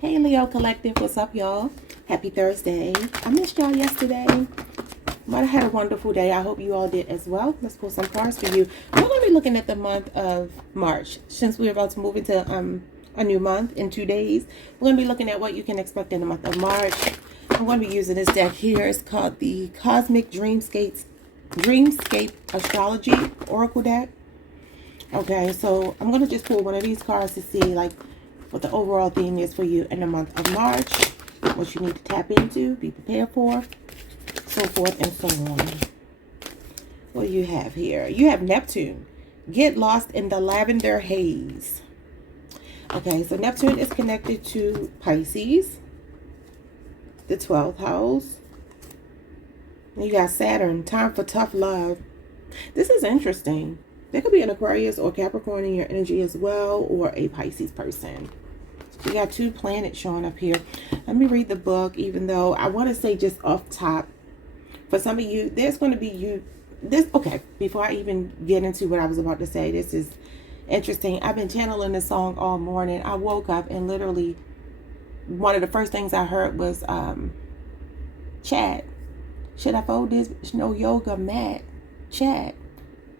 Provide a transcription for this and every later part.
Hey Leo Collective, what's up y'all? Happy Thursday. I missed y'all yesterday, but I had a wonderful day. I hope you all did as well. Let's pull some cards for you. We're going to be looking at the month of March. Since we're about to move into a new month in 2 days, we're going to be looking at what you can expect in the month of March. I'm going to be using this deck here. It's called the Cosmic Dreamscape Astrology Oracle deck. Okay, so I'm going to just pull one of these cards to see like what the overall theme is for you in the month of March, what you need to tap into, be prepared for, so forth and so on. What do you have here? You have Neptune. Get lost in the lavender haze. Okay, so Neptune is connected to Pisces, the 12th house. You got Saturn, time for tough love. This is interesting. There could be an Aquarius or Capricorn in your energy as well, or a Pisces person. We got 2 planets showing up here. Let me read the book, even though I want to say just off top, for some of you, there's going to be okay, before I even get into what I was about to say, this is interesting. I've been channeling this song all morning. I woke up and literally one of the first things I heard was chat. Should I fold this? No yoga mat. Chat.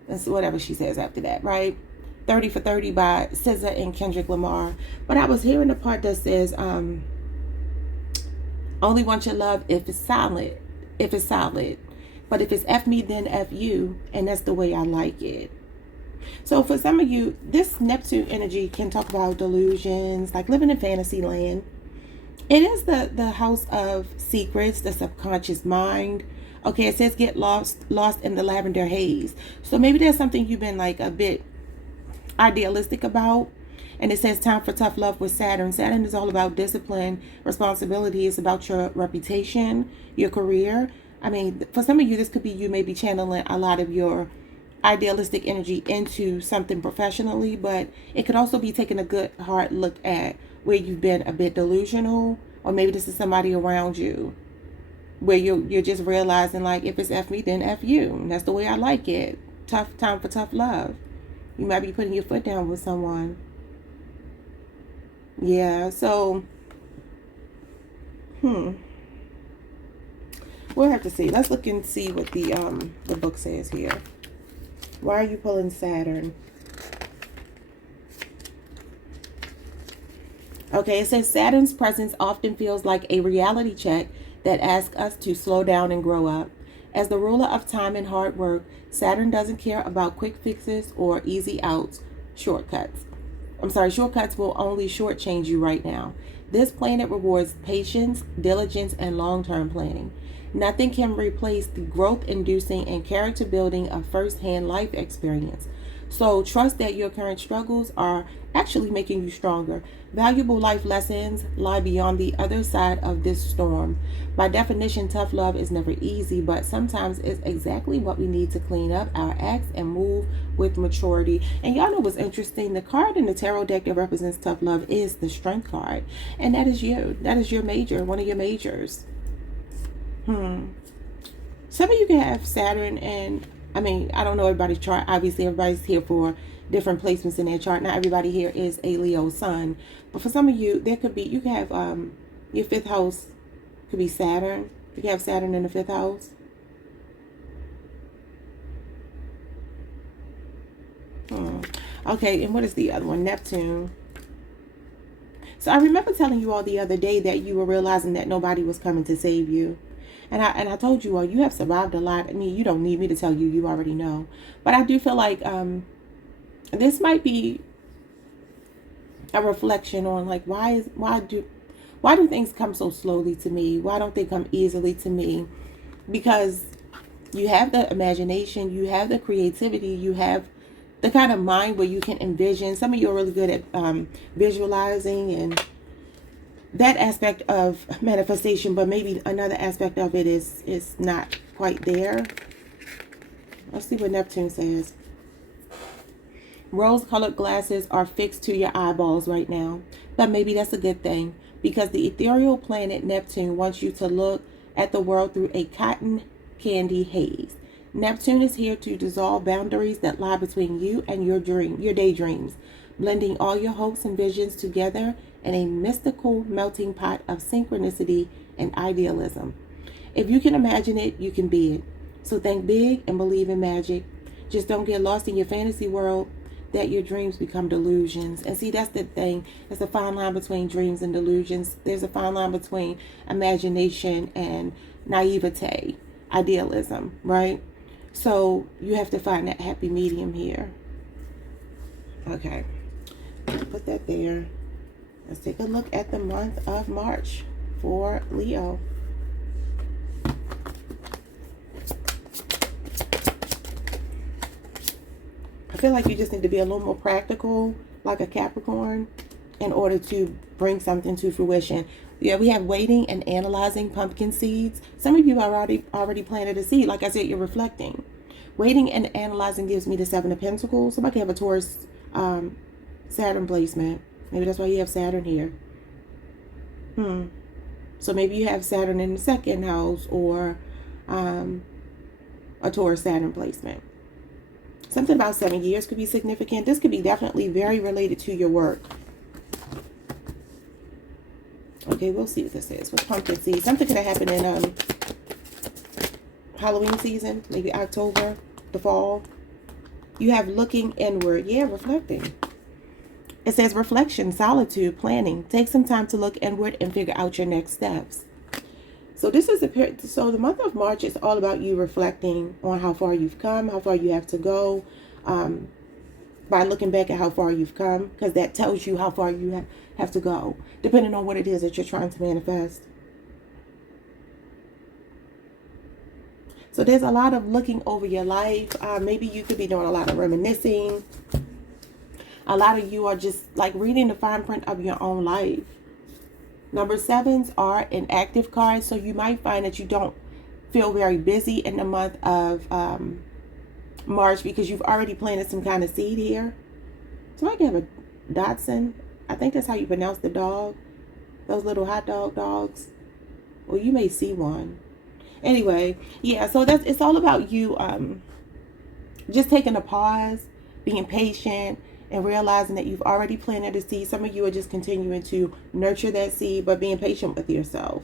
That's whatever she says after that, right? 30 for 30 by SZA and Kendrick Lamar. But I was hearing the part that says, only want your love if it's solid. If it's solid. But if it's F me, then F you. And that's the way I like it. So for some of you, this Neptune energy can talk about delusions, like living in fantasy land. It is the house of secrets, the subconscious mind. Okay, it says get lost in the lavender haze. So maybe there's something you've been like a bit idealistic about. And it says time for tough love with Saturn. Saturn is all about discipline, responsibility. It's about your reputation, your career. I mean, for some of you, this could be you maybe channeling a lot of your idealistic energy into something professionally, but it could also be taking a good hard look at where you've been a bit delusional, or maybe this is somebody around you where you're just realizing like, if it's F me, then F you. And that's the way I like it. Tough time for tough love. You might be putting your foot down with someone. Yeah, so we'll have to see. Let's look and see what the book says here. Why are you pulling Saturn? Okay, it says Saturn's presence often feels like a reality check that asks us to slow down and grow up. As the ruler of time and hard work, Saturn doesn't care about quick fixes or easy outs, shortcuts. Shortcuts will only shortchange you right now. This planet rewards patience, diligence, and long-term planning. Nothing can replace the growth-inducing and character-building of first-hand life experience. So trust that your current struggles are actually making you stronger. Valuable life lessons lie beyond the other side of this storm. By definition, tough love is never easy, but sometimes it's exactly what we need to clean up our acts and move with maturity. And y'all know what's interesting? The card in the tarot deck that represents tough love is the Strength card. And that is you. That is your major, one of your majors. Some of you can have Saturn, and I mean, I don't know everybody's chart. Obviously, everybody's here for different placements in their chart. Not everybody here is a Leo sun. But for some of you, there could be, you can have your 5th house could be Saturn. You can have Saturn in the 5th house. Okay, and what is the other one? Neptune. So I remember telling you all the other day that you were realizing that nobody was coming to save you. And I told you all, you have survived a lot. I mean, you don't need me to tell you, you already know. But I do feel like this might be a reflection on like, why do things come so slowly to me? Why don't they come easily to me? Because you have the imagination, you have the creativity, you have the kind of mind where you can envision. Some of you are really good at visualizing and that aspect of manifestation, but maybe another aspect of it is not quite there. Let's see what Neptune says. Rose-colored glasses are fixed to your eyeballs right now, but maybe that's a good thing, because the ethereal planet Neptune wants you to look at the world through a cotton candy haze. Neptune is here to dissolve boundaries that lie between you and your daydreams, blending all your hopes and visions together and a mystical melting pot of synchronicity and idealism. If you can imagine it, you can be it. So think big and believe in magic. Just don't get lost in your fantasy world that your dreams become delusions. And see, that's the thing. There's a fine line between dreams and delusions. There's a fine line between imagination and naivete, idealism, right? So you have to find that happy medium here. Okay, put that there. Let's take a look at the month of March for Leo. I feel like you just need to be a little more practical, like a Capricorn, in order to bring something to fruition. Yeah, we have waiting and analyzing pumpkin seeds. Some of you are already planted a seed. Like I said, you're reflecting. Waiting and analyzing gives me the Seven of Pentacles. Somebody can have a Taurus Saturn placement. Maybe that's why you have Saturn here. So maybe you have Saturn in the second house, or a Taurus Saturn placement. Something about 7 years could be significant. This could be definitely very related to your work. Okay, we'll see what this is. With pumpkin seeds. Something could have happened in Halloween season. Maybe October, the fall. You have looking inward. Yeah, reflecting. It says reflection, solitude, planning. Take some time to look inward and figure out your next steps. So this is so the month of March is all about you reflecting on how far you've come, how far you have to go, by looking back at how far you've come, because that tells you how far you have to go, depending on what it is that you're trying to manifest. So there's a lot of looking over your life. Maybe you could be doing a lot of reminiscing. A lot of you are just like reading the fine print of your own life. Number 7s are inactive cards, so you might find that you don't feel very busy in the month of March because you've already planted some kind of seed here. So I can have a Dachshund. I think that's how you pronounce the dog. Those little hot dog dogs. Well, you may see one. Anyway, yeah, so it's all about you just taking a pause, being patient, and realizing that you've already planted a seed. Some of you are just continuing to nurture that seed, but being patient with yourself.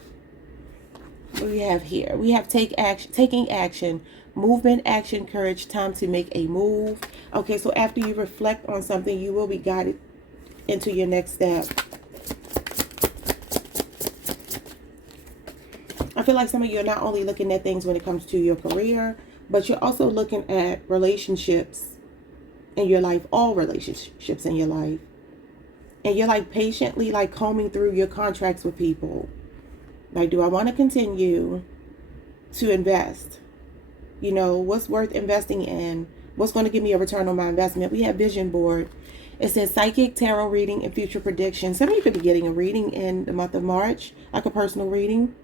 What do we have here? We have taking action, movement, action, courage, time to make a move. Okay, so after you reflect on something, you will be guided into your next step. I feel like some of you are not only looking at things when it comes to your career, but you're also looking at relationships in your life, all relationships in your life. And you're like patiently like combing through your contracts with people. Like, do I want to continue to invest? You know, what's worth investing in? What's going to give me a return on my investment? We have vision board. It says psychic, tarot reading, and future predictions. Some of you could be getting a reading in the month of March, like a personal reading.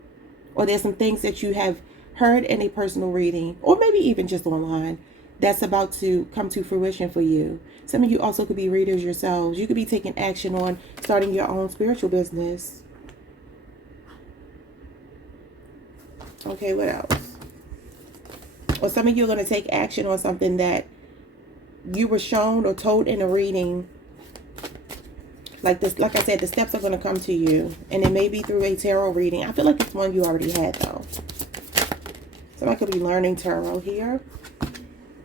Or there's some things that you have heard in a personal reading, or maybe even just online, that's about to come to fruition for you. Some of you also could be readers yourselves. You could be taking action on starting your own spiritual business. Okay, what else? Or some of you are going to take action on something that you were shown or told in a reading. Like this, like I said, the steps are going to come to you. And it may be through a tarot reading. I feel like it's one you already had, though. Somebody could be learning tarot here.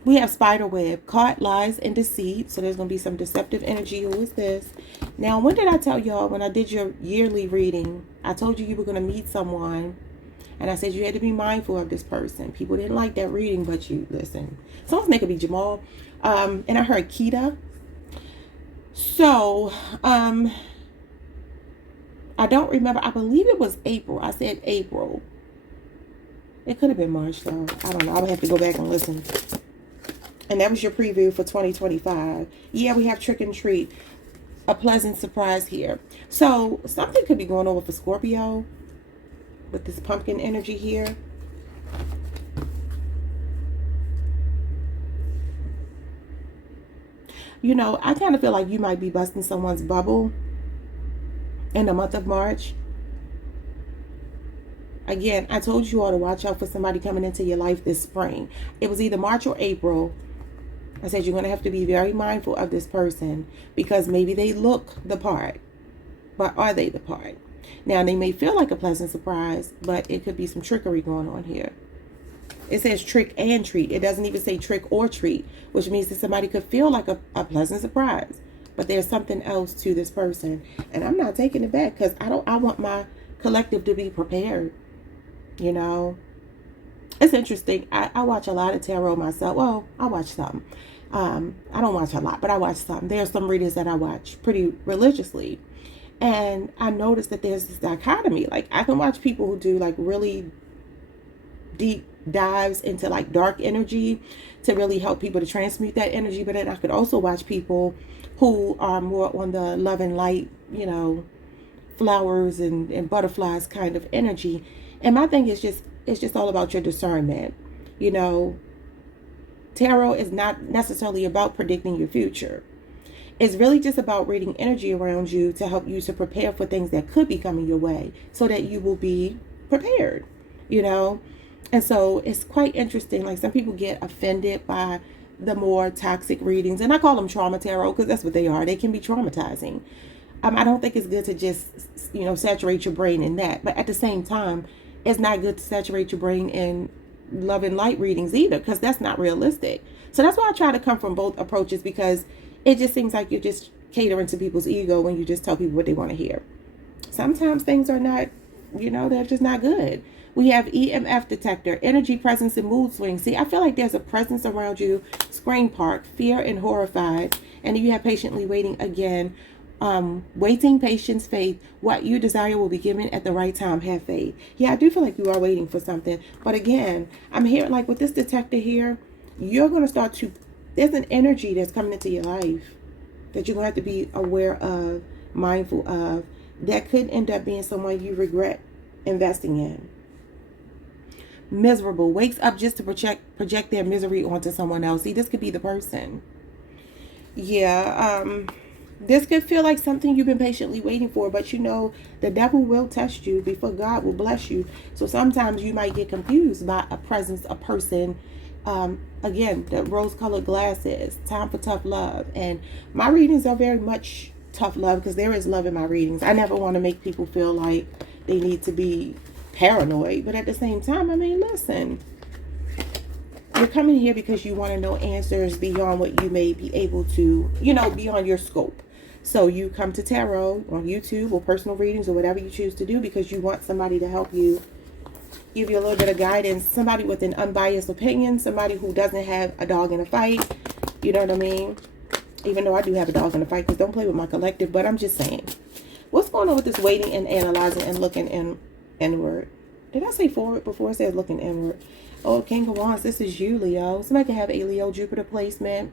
We have spiderweb, caught, lies, and deceit. So there's going to be some deceptive energy. Who is this? Now, when did I tell y'all when I did your yearly reading, I told you were going to meet someone. And I said you had to be mindful of this person. People didn't like that reading, but you listen. Someone's name could be Jamal. And I heard Kita. So, I don't remember. I believe it was April. I said April. It could have been March, though. I don't know. I would have to go back and listen. And that was your preview for 2025. Yeah, we have trick and treat. A pleasant surprise here. So something could be going on with the Scorpio. With this pumpkin energy here. You know, I kind of feel like you might be busting someone's bubble in the month of March. Again, I told you all to watch out for somebody coming into your life this spring. It was either March or April. I said you're going to have to be very mindful of this person because maybe they look the part. but are they the part? Now, they may feel like a pleasant surprise, but it could be some trickery going on here. It says trick and treat. It doesn't even say trick or treat, which means that somebody could feel like a pleasant surprise, but there's something else to this person. And I'm not taking it back because I want my collective to be prepared. You know, it's interesting. I watch a lot of tarot myself. Well, I watch some. I don't watch a lot, but I watch some. There are some readers that I watch pretty religiously. And I noticed that there's this dichotomy. Like, I can watch people who do like really deep dives into like dark energy to really help people to transmute that energy. But then I could also watch people who are more on the love and light, you know, flowers and butterflies kind of energy. And my thing is it's just all about your discernment. You know, tarot is not necessarily about predicting your future. It's really just about reading energy around you to help you to prepare for things that could be coming your way so that you will be prepared, you know? And so it's quite interesting. Like, some people get offended by the more toxic readings, and I call them trauma tarot because that's what they are. They can be traumatizing. I don't think it's good to just, you know, saturate your brain in that. But at the same time, it's not good to saturate your brain in love and light readings either, because that's not realistic. So that's why I try to come from both approaches, because it just seems like you're just catering to people's ego when you just tell people what they want to hear. Sometimes things are not, you know, they're just not good. We have EMF detector, energy presence, and mood swings. See, I feel like there's a presence around you. Screen park, fear and horrified. And you have patiently waiting again. Waiting, patience, faith. What you desire will be given at the right time. Have faith. Yeah, I do feel like you are waiting for something. But again, I'm here, like with this detector here, you're going to start to, there's an energy that's coming into your life that you're going to have to be aware of, mindful of, that could end up being someone you regret investing in. Miserable, wakes up just to project their misery onto someone else. See, this could be the person. Yeah, this could feel like something you've been patiently waiting for, but you know, the devil will test you before God will bless you. So sometimes you might get confused by a presence, a person. Again, the rose-colored glasses, time for tough love. And my readings are very much tough love, because there is love in my readings. I never want to make people feel like they need to be paranoid, but at the same time, I mean, listen, you're coming here because you want to know answers beyond what you may be able to, you know, beyond your scope. So you come to tarot on YouTube or personal readings or whatever you choose to do because you want somebody to help you, give you a little bit of guidance, somebody with an unbiased opinion, somebody who doesn't have a dog in a fight. You know what I mean? Even though I do have a dog in a fight, because don't play with my collective, but I'm just saying. What's going on with this waiting and analyzing and looking inward? Did I say forward before? It says looking inward. Oh, King of Wands, this is you, Leo. Somebody can have a Leo Jupiter placement.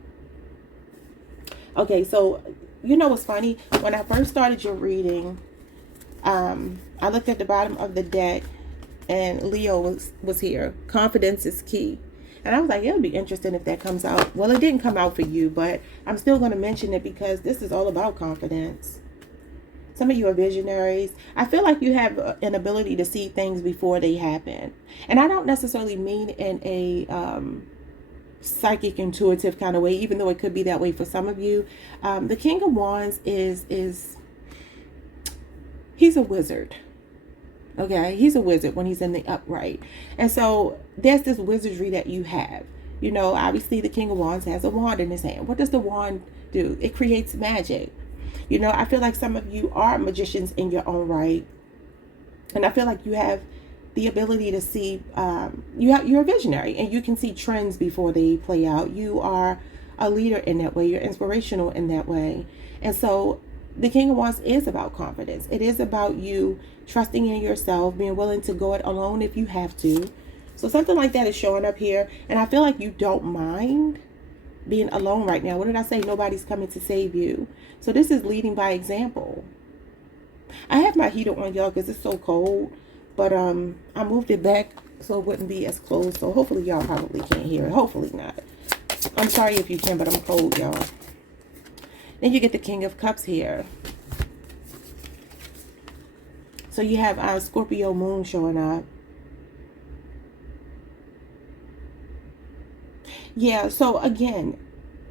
Okay, so you know what's funny? When I first started your reading, I looked at the bottom of the deck and Leo was here. Confidence is key. And I was like, it would be interesting if that comes out. Well, it didn't come out for you, but I'm still going to mention it because this is all about confidence. Some of you are visionaries. I feel like you have an ability to see things before they happen. And I don't necessarily mean in a psychic, intuitive kind of way, even though it could be that way for some of you. The King of Wands he's a wizard. Okay, he's a wizard when he's in the upright. And so there's this wizardry that you have. You know, obviously the King of Wands has a wand in his hand. What does the wand do? It creates magic. You know, I feel like some of you are magicians in your own right. And I feel like you have the ability to see, you're a visionary and you can see trends before they play out. You are a leader in that way. You're inspirational in that way. And so the King of Wands is about confidence. It is about you trusting in yourself, being willing to go it alone if you have to. So something like that is showing up here. And I feel like you don't mind being alone right now. What did I say? Nobody's coming to save you. So this is leading by example. I have my heater on, y'all, because it's so cold. But I moved it back so it wouldn't be as close. So hopefully y'all probably can't hear it. Hopefully not. I'm sorry if you can, but I'm cold, y'all. Then you get the King of Cups here. So you have Scorpio moon showing up. Yeah, so again,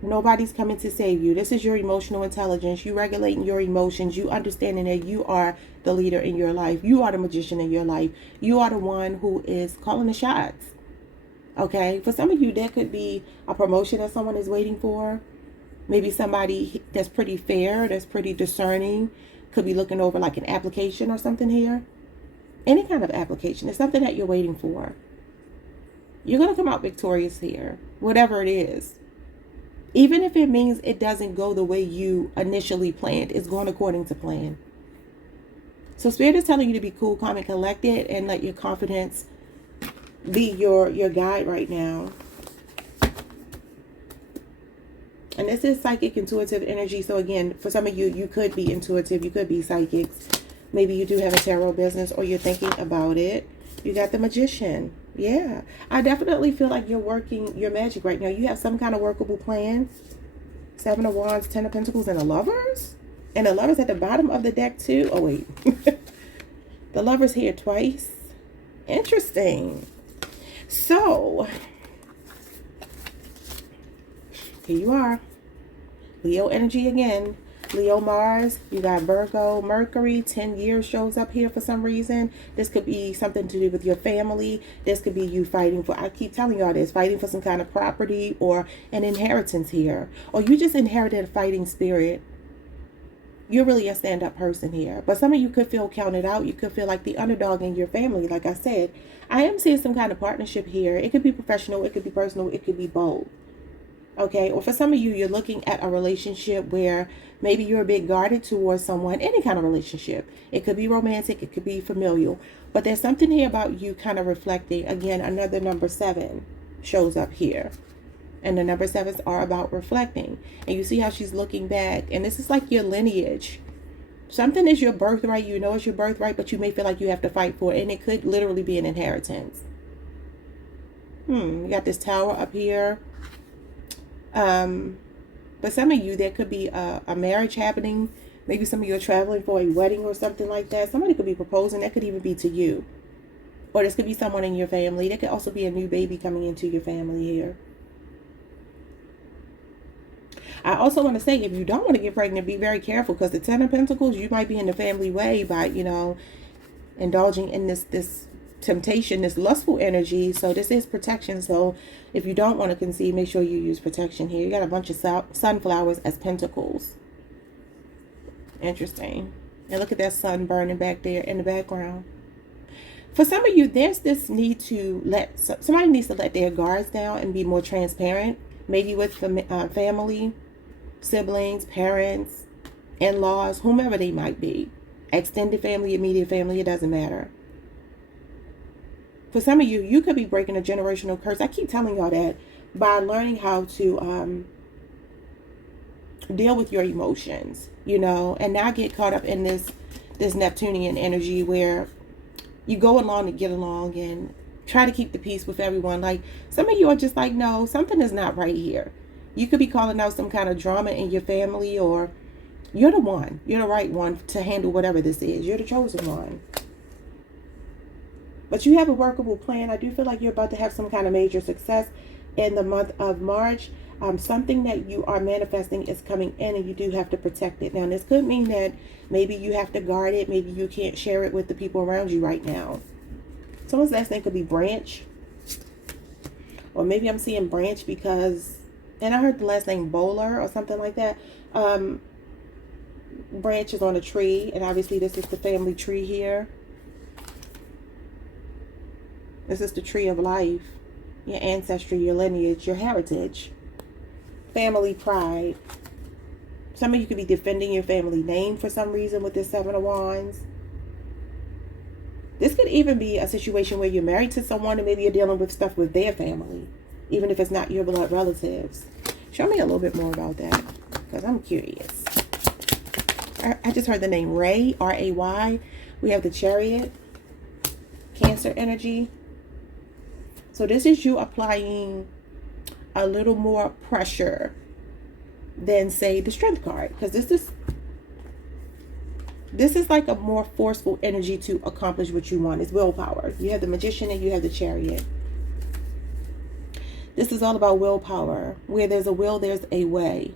Nobody's coming to save you. This is your emotional intelligence. You regulating your emotions. You understanding that you are the leader in your life. You are the magician in your life. You are the one who is calling the shots. Okay? For some of you, that could be a promotion that someone is waiting for. Maybe somebody that's pretty fair, that's pretty discerning, could be looking over like an application or something here. Any kind of application. It's something that you're waiting for. You're going to come out victorious here. Whatever it is. Even if it means it doesn't go the way you initially planned, it's going according to plan. So Spirit is telling you to be cool, calm, and collected, and let your confidence be your guide right now. And this is psychic, intuitive energy. So again, for some of you, you could be intuitive, you could be psychics. Maybe you do have a tarot business or you're thinking about it. You got the Magician. Yeah, I definitely feel like you're working your magic right now. You have some kind of workable plan. 7 of Wands, 10 of Pentacles, and the Lovers. And the Lovers at the bottom of the deck too. Oh, wait. The Lovers here twice. Interesting. So, here you are. Leo energy again. Leo Mars, you got Virgo Mercury, 10 years shows up here for some reason. This could be something to do with your family. This could be you fighting for, I keep telling y'all this, fighting for some kind of property or an inheritance here. Or you just inherited a fighting spirit. You're really a stand-up person here. But some of you could feel counted out. You could feel like the underdog in your family. Like I said, I am seeing some kind of partnership here. It could be professional, it could be personal, it could be both. Okay, or for some of you, you're looking at a relationship where maybe you're a bit guarded towards someone, any kind of relationship. It could be romantic, it could be familial. But there's something here about you kind of reflecting. Again, another number 7 shows up here. And the number 7s are about reflecting. And you see how she's looking back. And this is like your lineage. Something is your birthright. You know it's your birthright, but you may feel like you have to fight for it. And it could literally be an inheritance. You got this tower up here. But some of you, there could be a marriage happening. Maybe some of you are traveling for a wedding or something like that. Somebody could be proposing. That could even be to you. Or this could be someone in your family. There could also be a new baby coming into your family here. I also want to say, if you don't want to get pregnant, be very careful, because the 10 of Pentacles, you might be in the family way by, you know, indulging in this temptation, this lustful energy. So this is protection. So if you don't want to conceive, make sure you use protection here. You got a bunch of sunflowers as pentacles. Interesting. And look at that sun burning back there in the background. For some of you, there's this need to somebody needs to let their guards down and be more transparent. Maybe with family, siblings, parents, in-laws, whomever they might be. Extended family, immediate family, it doesn't matter. For some of you, you could be breaking a generational curse. I keep telling y'all that by learning how to deal with your emotions, you know, and not get caught up in this Neptunian energy where you go along to get along and try to keep the peace with everyone. Like, some of you are just like, no, something is not right here. You could be calling out some kind of drama in your family, or you're the one. You're the right one to handle whatever this is. You're the chosen one. But you have a workable plan. I do feel like you're about to have some kind of major success in the month of March. Something that you are manifesting is coming in, and you do have to protect it. Now, this could mean that maybe you have to guard it. Maybe you can't share it with the people around you right now. Someone's last name could be Branch. Or maybe I'm seeing Branch because, and I heard the last name Bowler or something like that. Branch is on a tree, and obviously this is the family tree here. This is the tree of life, your ancestry, your lineage, your heritage, family pride. Some of you could be defending your family name for some reason with this 7 of Wands. This could even be a situation where you're married to someone and maybe you're dealing with stuff with their family, even if it's not your blood relatives. Show me a little bit more about that, because I'm curious. I just heard the name Ray, R-A-Y. We have the Chariot, Cancer energy. So this is you applying a little more pressure than, say, the Strength card, because this is like a more forceful energy to accomplish what you want. It's willpower. You have the Magician and you have the Chariot. This is all about willpower. Where there's a will, there's a way.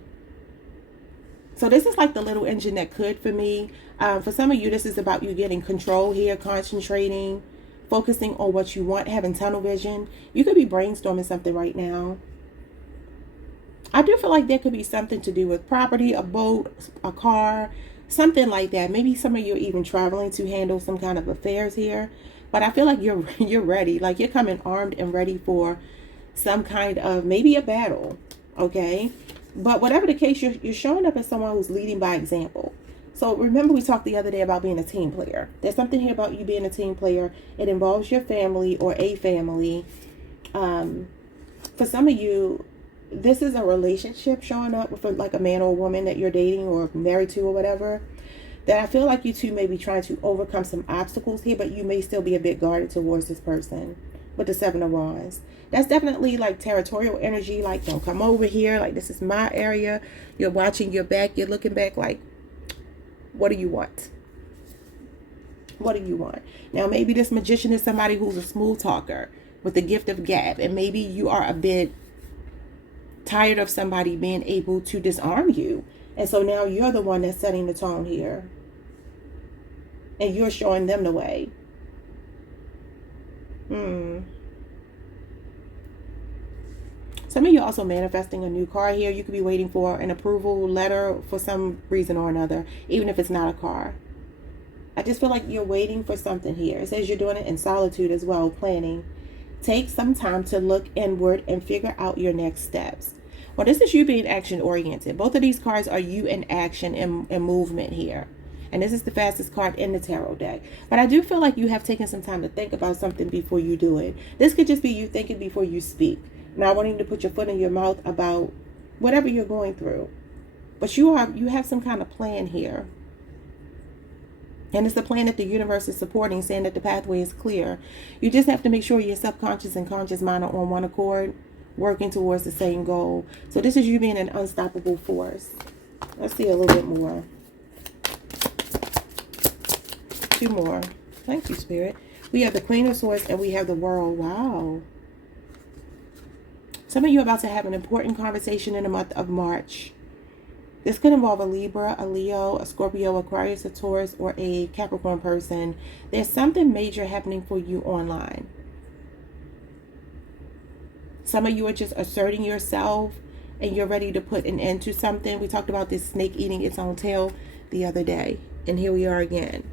So this is like the little engine that could for me. For some of you, this is about you getting control here, concentrating, focusing on what you want, having tunnel vision. You could be brainstorming something right now. I do feel like there could be something to do with property, a boat, a car, something like that. Maybe some of you are even traveling to handle some kind of affairs here. But I feel like you're ready. Like you're coming armed and ready for some kind of maybe a battle. Okay. But whatever the case, you're showing up as someone who's leading by example. So remember we talked the other day about being a team player. There's something here about you being a team player. It involves your family or a family. For some of you, this is a relationship showing up with like a man or a woman that you're dating or married to or whatever. That I feel like you two may be trying to overcome some obstacles here, but you may still be a bit guarded towards this person with the Seven of Wands. That's definitely like territorial energy, like don't come over here, like this is my area. You're watching your back, you're looking back like, what do you want? What do you want? Now maybe this magician is somebody who's a smooth talker with the gift of gab, and maybe you are a bit tired of somebody being able to disarm you, and so now you're the one that's setting the tone here, and you're showing them the way. Some of you are also manifesting a new car here. You could be waiting for an approval letter for some reason or another, even if it's not a car. I just feel like you're waiting for something here. It says you're doing it in solitude as well, planning. Take some time to look inward and figure out your next steps. Well, this is you being action oriented. Both of these cards are you in action and movement here. And this is the fastest card in the tarot deck. But I do feel like you have taken some time to think about something before you do it. This could just be you thinking before you speak. Not wanting to put your foot in your mouth about whatever you're going through. But you have some kind of plan here. And it's the plan that the universe is supporting, saying that the pathway is clear. You just have to make sure your subconscious and conscious mind are on one accord, working towards the same goal. So this is you being an unstoppable force. Let's see a little bit more. 2 more. Thank you, Spirit. We have the Queen of Swords and we have the World. Wow. Some of you are about to have an important conversation in the month of March. This could involve a Libra, a Leo, a Scorpio, Aquarius, a Taurus, or a Capricorn person. There's something major happening for you online. Some of you are just asserting yourself and you're ready to put an end to something. We talked about this snake eating its own tail the other day. And here we are again.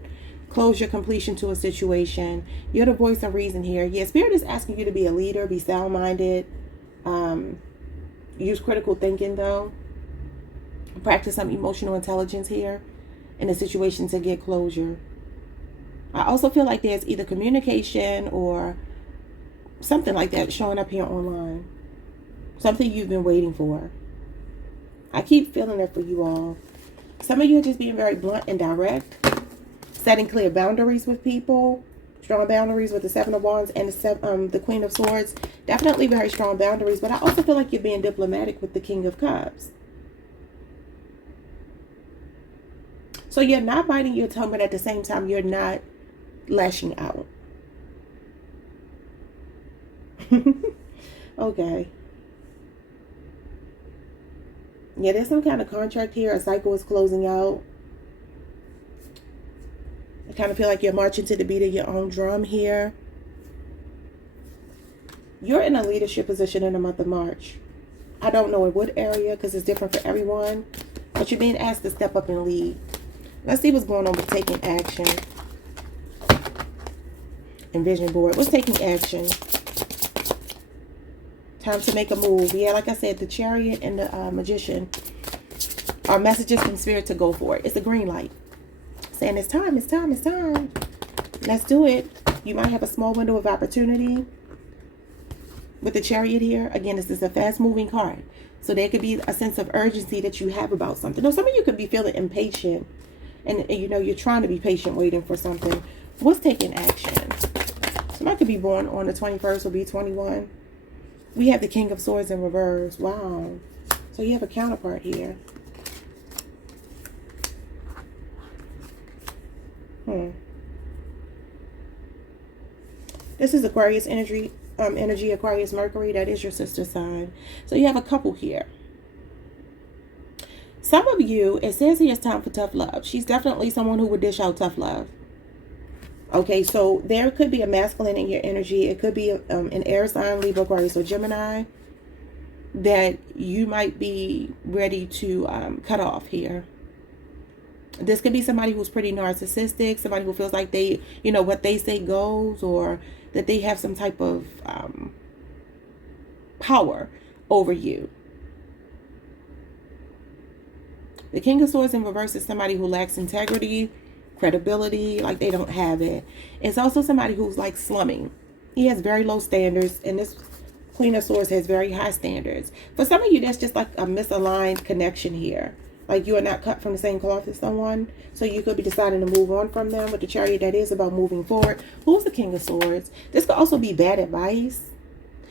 Closure, completion to a situation. You're the voice of reason here. Yeah, Spirit is asking you to be a leader, be sound-minded. Use critical thinking though. Practice some emotional intelligence here in a situation to get closure. I also feel like there's either communication or something like that showing up here online. Something you've been waiting for. I keep feeling that for you all. Some of you are just being very blunt and direct. Setting clear boundaries with people. Strong boundaries with the Seven of Wands and the Queen of Swords. Definitely very strong boundaries. But I also feel like you're being diplomatic with the King of Cups. So you're not biting your tongue, but at the same time, you're not lashing out. Okay. Yeah, there's some kind of contract here. A cycle is closing out. I kind of feel like you're marching to the beat of your own drum here. You're in a leadership position in the month of March. I don't know in what area because it's different for everyone. But you're being asked to step up and lead. Let's see what's going on with taking action. And vision board. What's taking action? Time to make a move. Yeah, like I said, the Chariot and the Magician are messages from Spirit to go for it. It's a green light. Saying it's time, it's time, it's time. Let's do it. You might have a small window of opportunity. With the Chariot here, again, this is a fast-moving card. So there could be a sense of urgency that you have about something. Now, some of you could be feeling impatient. And you know, you're trying to be patient waiting for something. What's taking action? Somebody could be born on the 21st or be 21. We have the King of Swords in reverse. Wow. So you have a counterpart here. This is Aquarius energy. energy, Aquarius, Mercury, that is your sister sign. So you have a couple here. Some of you, it says here it's time for tough love. She's definitely someone who would dish out tough love. Okay, so there could be a masculine in your energy. It could be an air sign, Libra, Aquarius, or Gemini, that you might be ready to cut off here. This could be somebody who's pretty narcissistic, somebody who feels like they, you know, what they say goes, or that they have some type of power over you. The King of Swords in reverse is somebody who lacks integrity, credibility, like they don't have it. It's also somebody who's like slumming. He has very low standards, and this Queen of Swords has very high standards. For some of you, that's just like a misaligned connection here. Like you are not cut from the same cloth as someone. So you could be deciding to move on from them. With the Chariot, that is about moving forward. Who's the King of Swords? This could also be bad advice.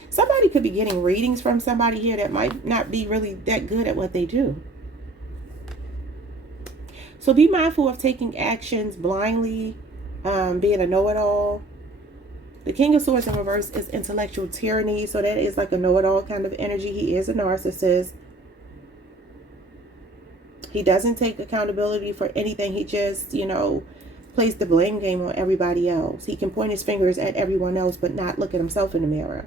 Somebody could be getting readings from somebody here that might not be really that good at what they do. So be mindful of taking actions blindly, being a know-it-all. The King of Swords in reverse is intellectual tyranny. So that is like a know-it-all kind of energy. He is a narcissist. He doesn't take accountability for anything. He just, you know, plays the blame game on everybody else. He can point his fingers at everyone else, but not look at himself in the mirror.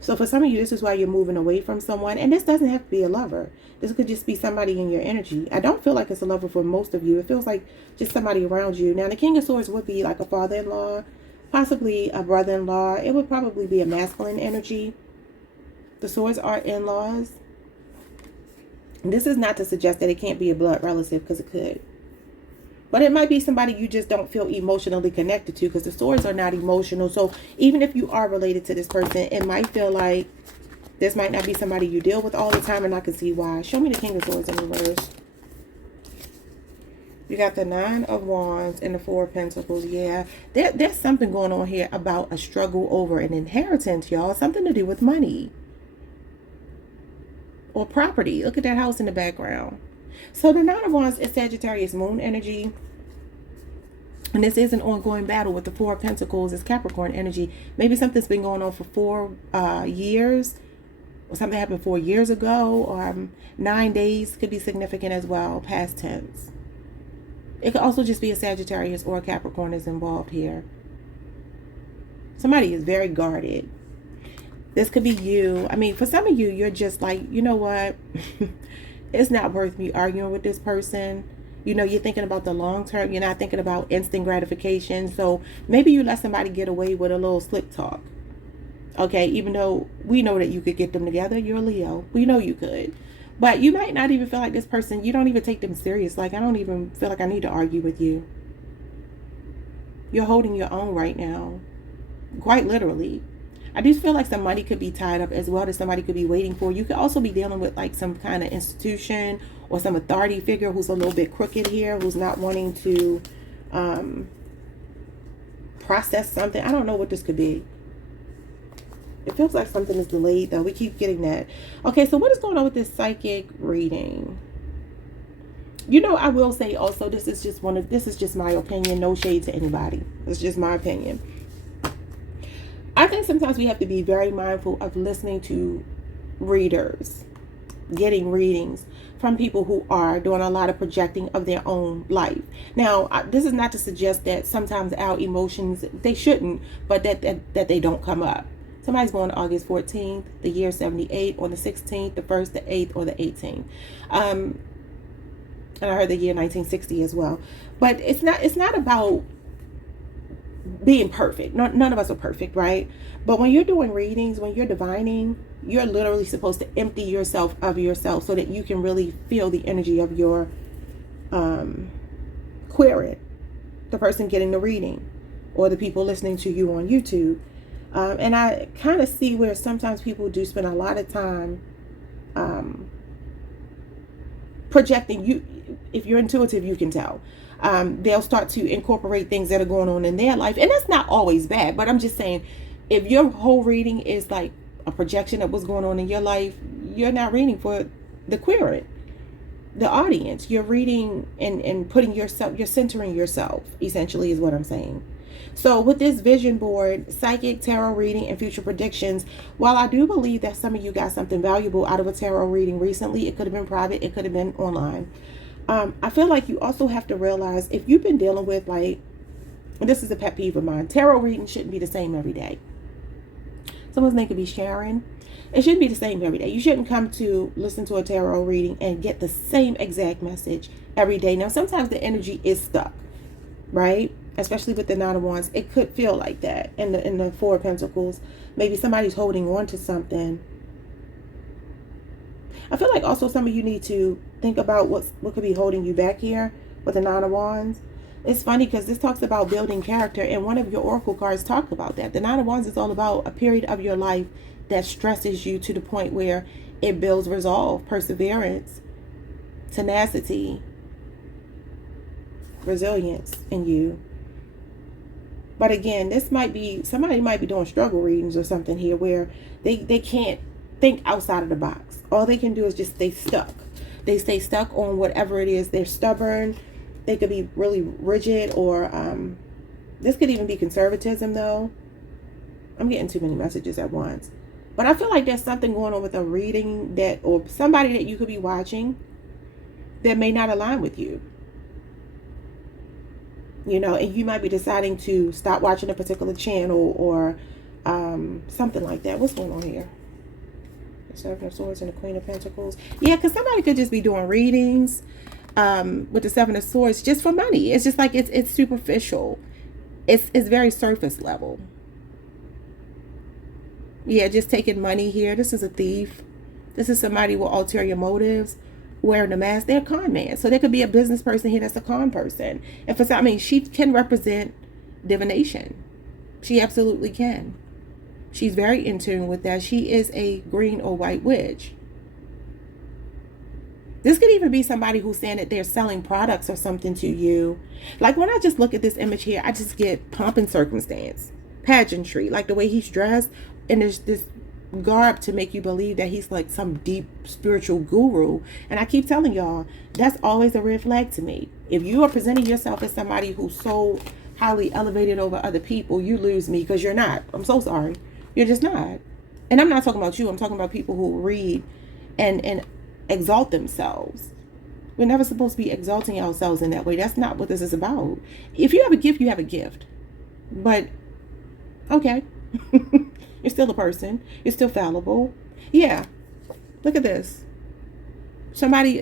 So for some of you, this is why you're moving away from someone. And this doesn't have to be a lover. This could just be somebody in your energy. I don't feel like it's a lover for most of you. It feels like just somebody around you. Now, the King of Swords would be like a father-in-law, possibly a brother-in-law. It would probably be a masculine energy. The swords are in-laws. This is not to suggest that it can't be a blood relative, because it could. But it might be somebody you just don't feel emotionally connected to, because the swords are not emotional. So even if you are related to this person, it might feel like this might not be somebody you deal with all the time, and I can see why. Show me the King of Swords in reverse. You got the Nine of Wands and the Four of Pentacles. Yeah, there's something going on here about a struggle over an inheritance, y'all. Something to do with money. Or property. Look at that house in the background. So the Nine of Wands is Sagittarius moon energy. And this is an ongoing battle with the Four of Pentacles. It's Capricorn energy. Maybe something's been going on for 4 years. Or something happened 4 years ago. Or 9 days could be significant as well. Past tense. It could also just be a Sagittarius or a Capricorn is involved here. Somebody is very guarded. This could be you. I mean, for some of you, you're just like, you know what? It's not worth me arguing with this person. You know, you're thinking about the long term. You're not thinking about instant gratification. So maybe you let somebody get away with a little slick talk. Okay, even though we know that you could get them together. You're a Leo. We know you could. But you might not even feel like this person, you don't even take them serious. Like, I don't even feel like I need to argue with you. You're holding your own right now. Quite literally. I do feel like some money could be tied up as well, that somebody could be waiting for. You could also be dealing with like some kind of institution or some authority figure who's a little bit crooked here, who's not wanting to process something. I don't know what this could be. It feels like something is delayed though. We keep getting that. Okay, so what is going on with this psychic reading? You know, I will say also, this is just my opinion. No shade to anybody. It's just my opinion. I think sometimes we have to be very mindful of listening to readers, getting readings from people who are doing a lot of projecting of their own life. Now, this is not to suggest that sometimes our emotions, they shouldn't, but that they don't come up. Somebody's born August 14th, the year 78, or the 16th, the 1st, the 8th, or the 18th. And I heard the year 1960 as well. But it's not about being perfect. None of us are perfect, right? But when you're doing readings, when you're divining, you're literally supposed to empty yourself of yourself so that you can really feel the energy of your querent, the person getting the reading, or the people listening to you on YouTube. And I kind of see where sometimes people do spend a lot of time projecting. You, if you're intuitive, you can tell. They'll start to incorporate things that are going on in their life. And that's not always bad. But I'm just saying, if your whole reading is like a projection of what's going on in your life, you're not reading for the querent, the audience. You're reading and putting yourself, you're centering yourself, essentially, is what I'm saying. So with this vision board, psychic, tarot reading, and future predictions, while I do believe that some of you got something valuable out of a tarot reading recently, it could have been private, it could have been online. I feel like you also have to realize if you've been dealing with, like, and this is a pet peeve of mine, tarot reading shouldn't be the same every day. Someone's name could be Sharon. It shouldn't be the same every day. You shouldn't come to listen to a tarot reading and get the same exact message every day. Now, sometimes the energy is stuck, right? Especially with the Nine of Wands. It could feel like that in the Four of Pentacles. Maybe somebody's holding on to something. I feel like also some of you need to think about what could be holding you back here with the Nine of Wands. It's funny because this talks about building character, and one of your oracle cards talk about that. The Nine of Wands is all about a period of your life that stresses you to the point where it builds resolve, perseverance, tenacity, resilience in you. But again, this might be, somebody might be doing struggle readings or something here where they can't think outside of the box. All they can do is just stay stuck. They stay stuck on whatever it is. They're stubborn. They could be really rigid, or this could even be conservatism though. I'm getting too many messages at once. But I feel like there's something going on with a reading that, or somebody that you could be watching that may not align with you. You know, and you might be deciding to stop watching a particular channel or something like that. What's going on here? The Seven of Swords and the Queen of Pentacles. Yeah, because somebody could just be doing readings with the Seven of Swords just for money. It's just like it's superficial. It's very surface level. Yeah, just taking money here. This is a thief. This is somebody with ulterior motives, wearing a mask. They're a con man. So there could be a business person here that's a con person. And for some, I mean, she can represent divination. She absolutely can. She's very in tune with that. She is a green or white witch. This could even be somebody who's saying that they're selling products or something to you. Like when I just look at this image here, I just get pomp and circumstance, pageantry, like the way he's dressed. And there's this garb to make you believe that he's like some deep spiritual guru. And I keep telling y'all, that's always a red flag to me. If you are presenting yourself as somebody who's so highly elevated over other people, you lose me, because you're not. I'm so sorry. You're just not. And I'm not talking about you. I'm talking about people who read and exalt themselves. We're never supposed to be exalting ourselves in that way. That's not what this is about. If you have a gift, you have a gift. But, okay. You're still a person. You're still fallible. Yeah. Look at this. Somebody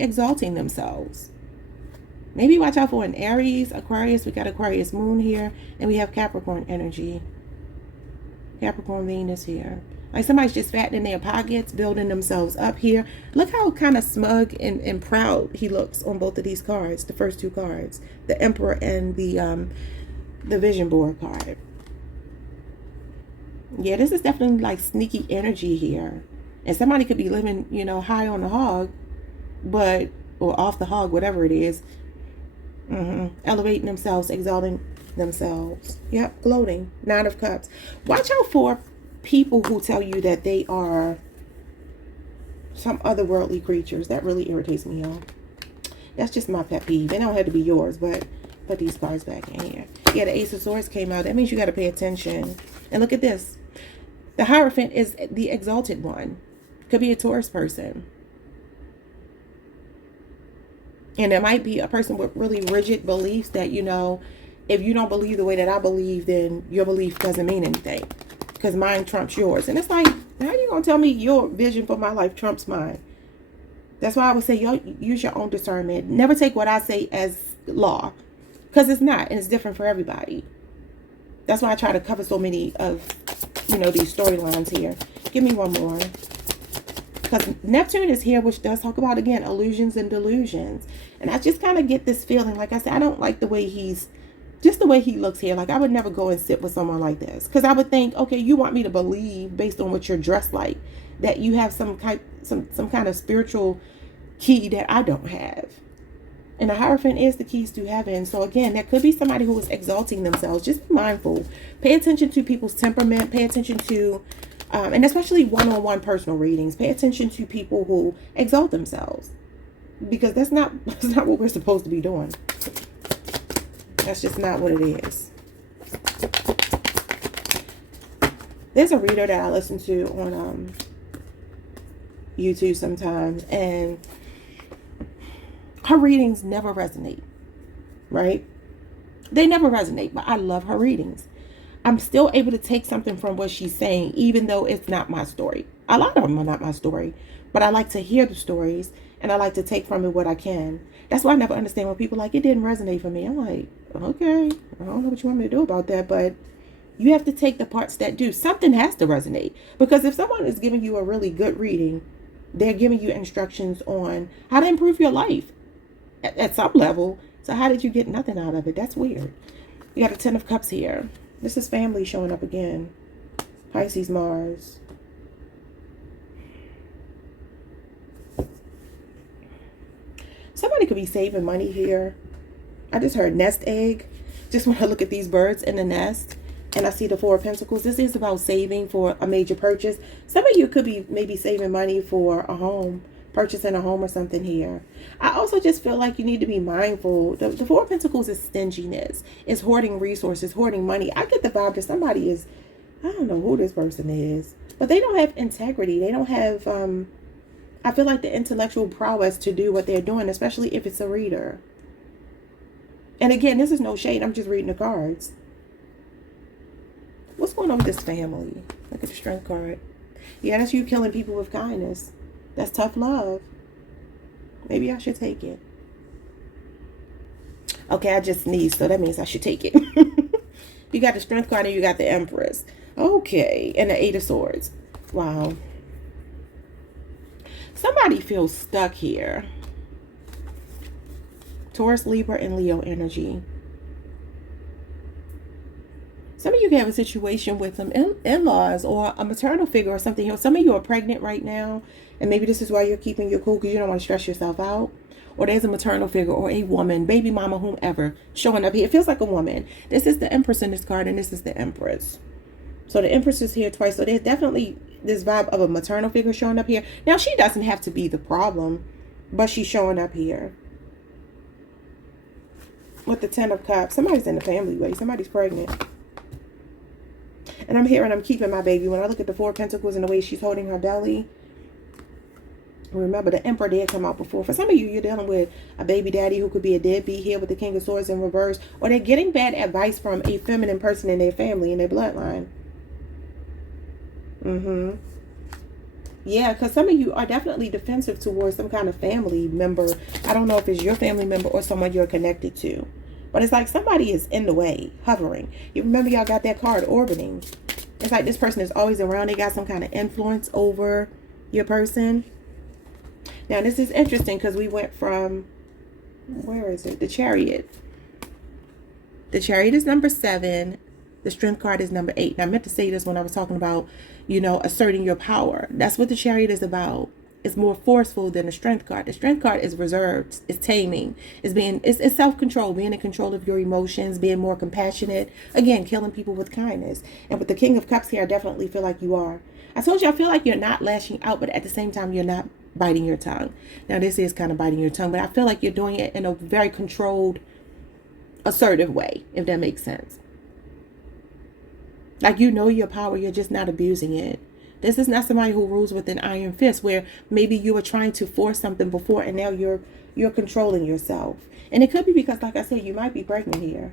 exalting themselves. Maybe watch out for an Aries, Aquarius. We got Aquarius moon here. And we have Capricorn energy. Capricorn Venus here. Like somebody's just fattening their pockets, building themselves up here. Look how kind of smug and proud he looks on both of these cards. The first two cards. The Emperor and the Vision Board card. Yeah, this is definitely like sneaky energy here. And somebody could be living, you know, high on the hog, or off the hog, whatever it is. Elevating themselves, exalting themselves. Yep, gloating. Nine of Cups. Watch out for people who tell you that they are some otherworldly creatures. That really irritates me, y'all. That's just my pet peeve. They don't have to be yours, but put these cards back in here. Yeah, the Ace of Swords came out. That means you got to pay attention. And look at this. The Hierophant is the exalted one. Could be a Taurus person. And there might be a person with really rigid beliefs that, you know, if you don't believe the way that I believe, then your belief doesn't mean anything. Because mine trumps yours. And it's like, how are you going to tell me your vision for my life trumps mine? That's why I would say, use your own discernment. Never take what I say as law. Because it's not. And it's different for everybody. That's why I try to cover so many of, you know, these storylines here. Give me one more. Because Neptune is here, which does talk about, again, illusions and delusions. And I just kind of get this feeling, like I said, I don't like the way just the way he looks here. Like, I would never go and sit with someone like this. Because I would think, okay, you want me to believe, based on what you're dressed like, that you have some kind of spiritual key that I don't have. And the Hierophant is the keys to heaven. So again, that could be somebody who is exalting themselves. Just be mindful. Pay attention to people's temperament. Pay attention to, and especially one-on-one personal readings. Pay attention to people who exalt themselves. Because that's not what we're supposed to be doing. That's just not what it is. There's a reader that I listen to on YouTube sometimes, and her readings never resonate, right? They never resonate, but I love her readings. I'm still able to take something from what she's saying, even though it's not my story. A lot of them are not my story, but I like to hear the stories, and I like to take from it what I can. That's why I never understand when people like, it didn't resonate for me. I'm like, okay, I don't know what you want me to do about that, but you have to take the parts that do. Something has to resonate, because if someone is giving you a really good reading, they're giving you instructions on how to improve your life at some level. So how did you get nothing out of it? That's weird. You got a 10 of Cups here. This is family showing up again. Pisces, Mars. Somebody could be saving money here. I just heard nest egg. Just want to look at these birds in the nest. And I see the Four of Pentacles. This is about saving for a major purchase. Some of you could be maybe saving money for a home. Purchasing a home or something here. I also just feel like you need to be mindful. The Four of Pentacles is stinginess. It's hoarding resources, hoarding money. I get the vibe that somebody is, I don't know who this person is, but they don't have integrity. They don't have, I feel like the intellectual prowess to do what they're doing, especially if it's a reader. And again, this is no shade. I'm just reading the cards. What's going on with this family? Look at the Strength card. Yeah, that's you killing people with kindness. That's tough love. Maybe I should take it. Okay, I just sneezed, so that means I should take it. You got the Strength card and you got the Empress. Okay, and the Eight of Swords. Wow. Somebody feels stuck here. Taurus, Libra, and Leo energy. Some of you can have a situation with some in-laws or a maternal figure or something. Some of you are pregnant right now, and maybe this is why you're keeping your cool, because you don't want to stress yourself out. Or there's a maternal figure or a woman, baby mama, whomever, showing up here. It feels like a woman. This is the Empress in this card, and this is the Empress. So the Empress is here twice. So there's definitely this vibe of a maternal figure showing up here. Now, she doesn't have to be the problem, but she's showing up here. With the 10 of Cups, somebody's in the family way. Somebody's pregnant. And I'm here and I'm keeping my baby. When I look at the Four of Pentacles and the way she's holding her belly, remember the Emperor did come out before. For some of you, you're dealing with a baby daddy who could be a deadbeat here with the King of Swords in reverse. Or they're getting bad advice from a feminine person in their family, in their bloodline. Yeah, because some of you are definitely defensive towards some kind of family member. I don't know if it's your family member or someone you're connected to. But it's like somebody is in the way, hovering. You remember y'all got that card, orbiting. It's like this person is always around. They got some kind of influence over your person. Now, this is interesting because we went from, where is it? The Chariot. The Chariot is number 7. The Strength card is number 8. Now, I meant to say this when I was talking about, you know, asserting your power. That's what the Chariot is about. It's more forceful than the Strength card. The Strength card is reserved. It's taming. It's self-control, being in control of your emotions, being more compassionate. Again, killing people with kindness. And with the King of Cups here, I definitely feel like you are. I told you, I feel like you're not lashing out, but at the same time, you're not biting your tongue. Now, this is kind of biting your tongue, but I feel like you're doing it in a very controlled, assertive way, if that makes sense. Like, you know your power, you're just not abusing it. This is not somebody who rules with an iron fist, where maybe you were trying to force something before and now you're controlling yourself. And it could be because, like I said, you might be pregnant here.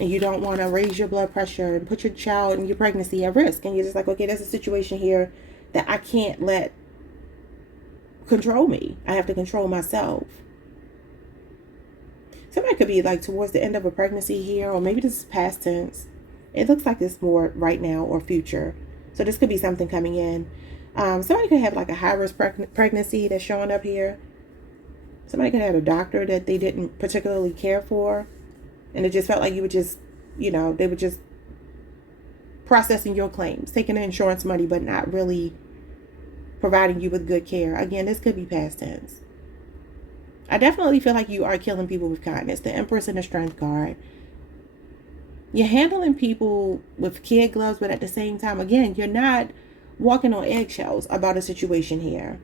And you don't want to raise your blood pressure and put your child and your pregnancy at risk. And you're just like, okay, there's a situation here that I can't let control me. I have to control myself. Somebody could be like towards the end of a pregnancy here, or maybe this is past tense. It looks like it's more right now or future. So this could be something coming in. Somebody could have like a high-risk pregnancy that's showing up here. Somebody could have a doctor that they didn't particularly care for. And it just felt like you would just, you know, they were just processing your claims, taking the insurance money, but not really providing you with good care. Again, this could be past tense. I definitely feel like you are killing people with kindness. The Empress and the Strength card. You're handling people with kid gloves, but at the same time, again, you're not walking on eggshells about a situation here.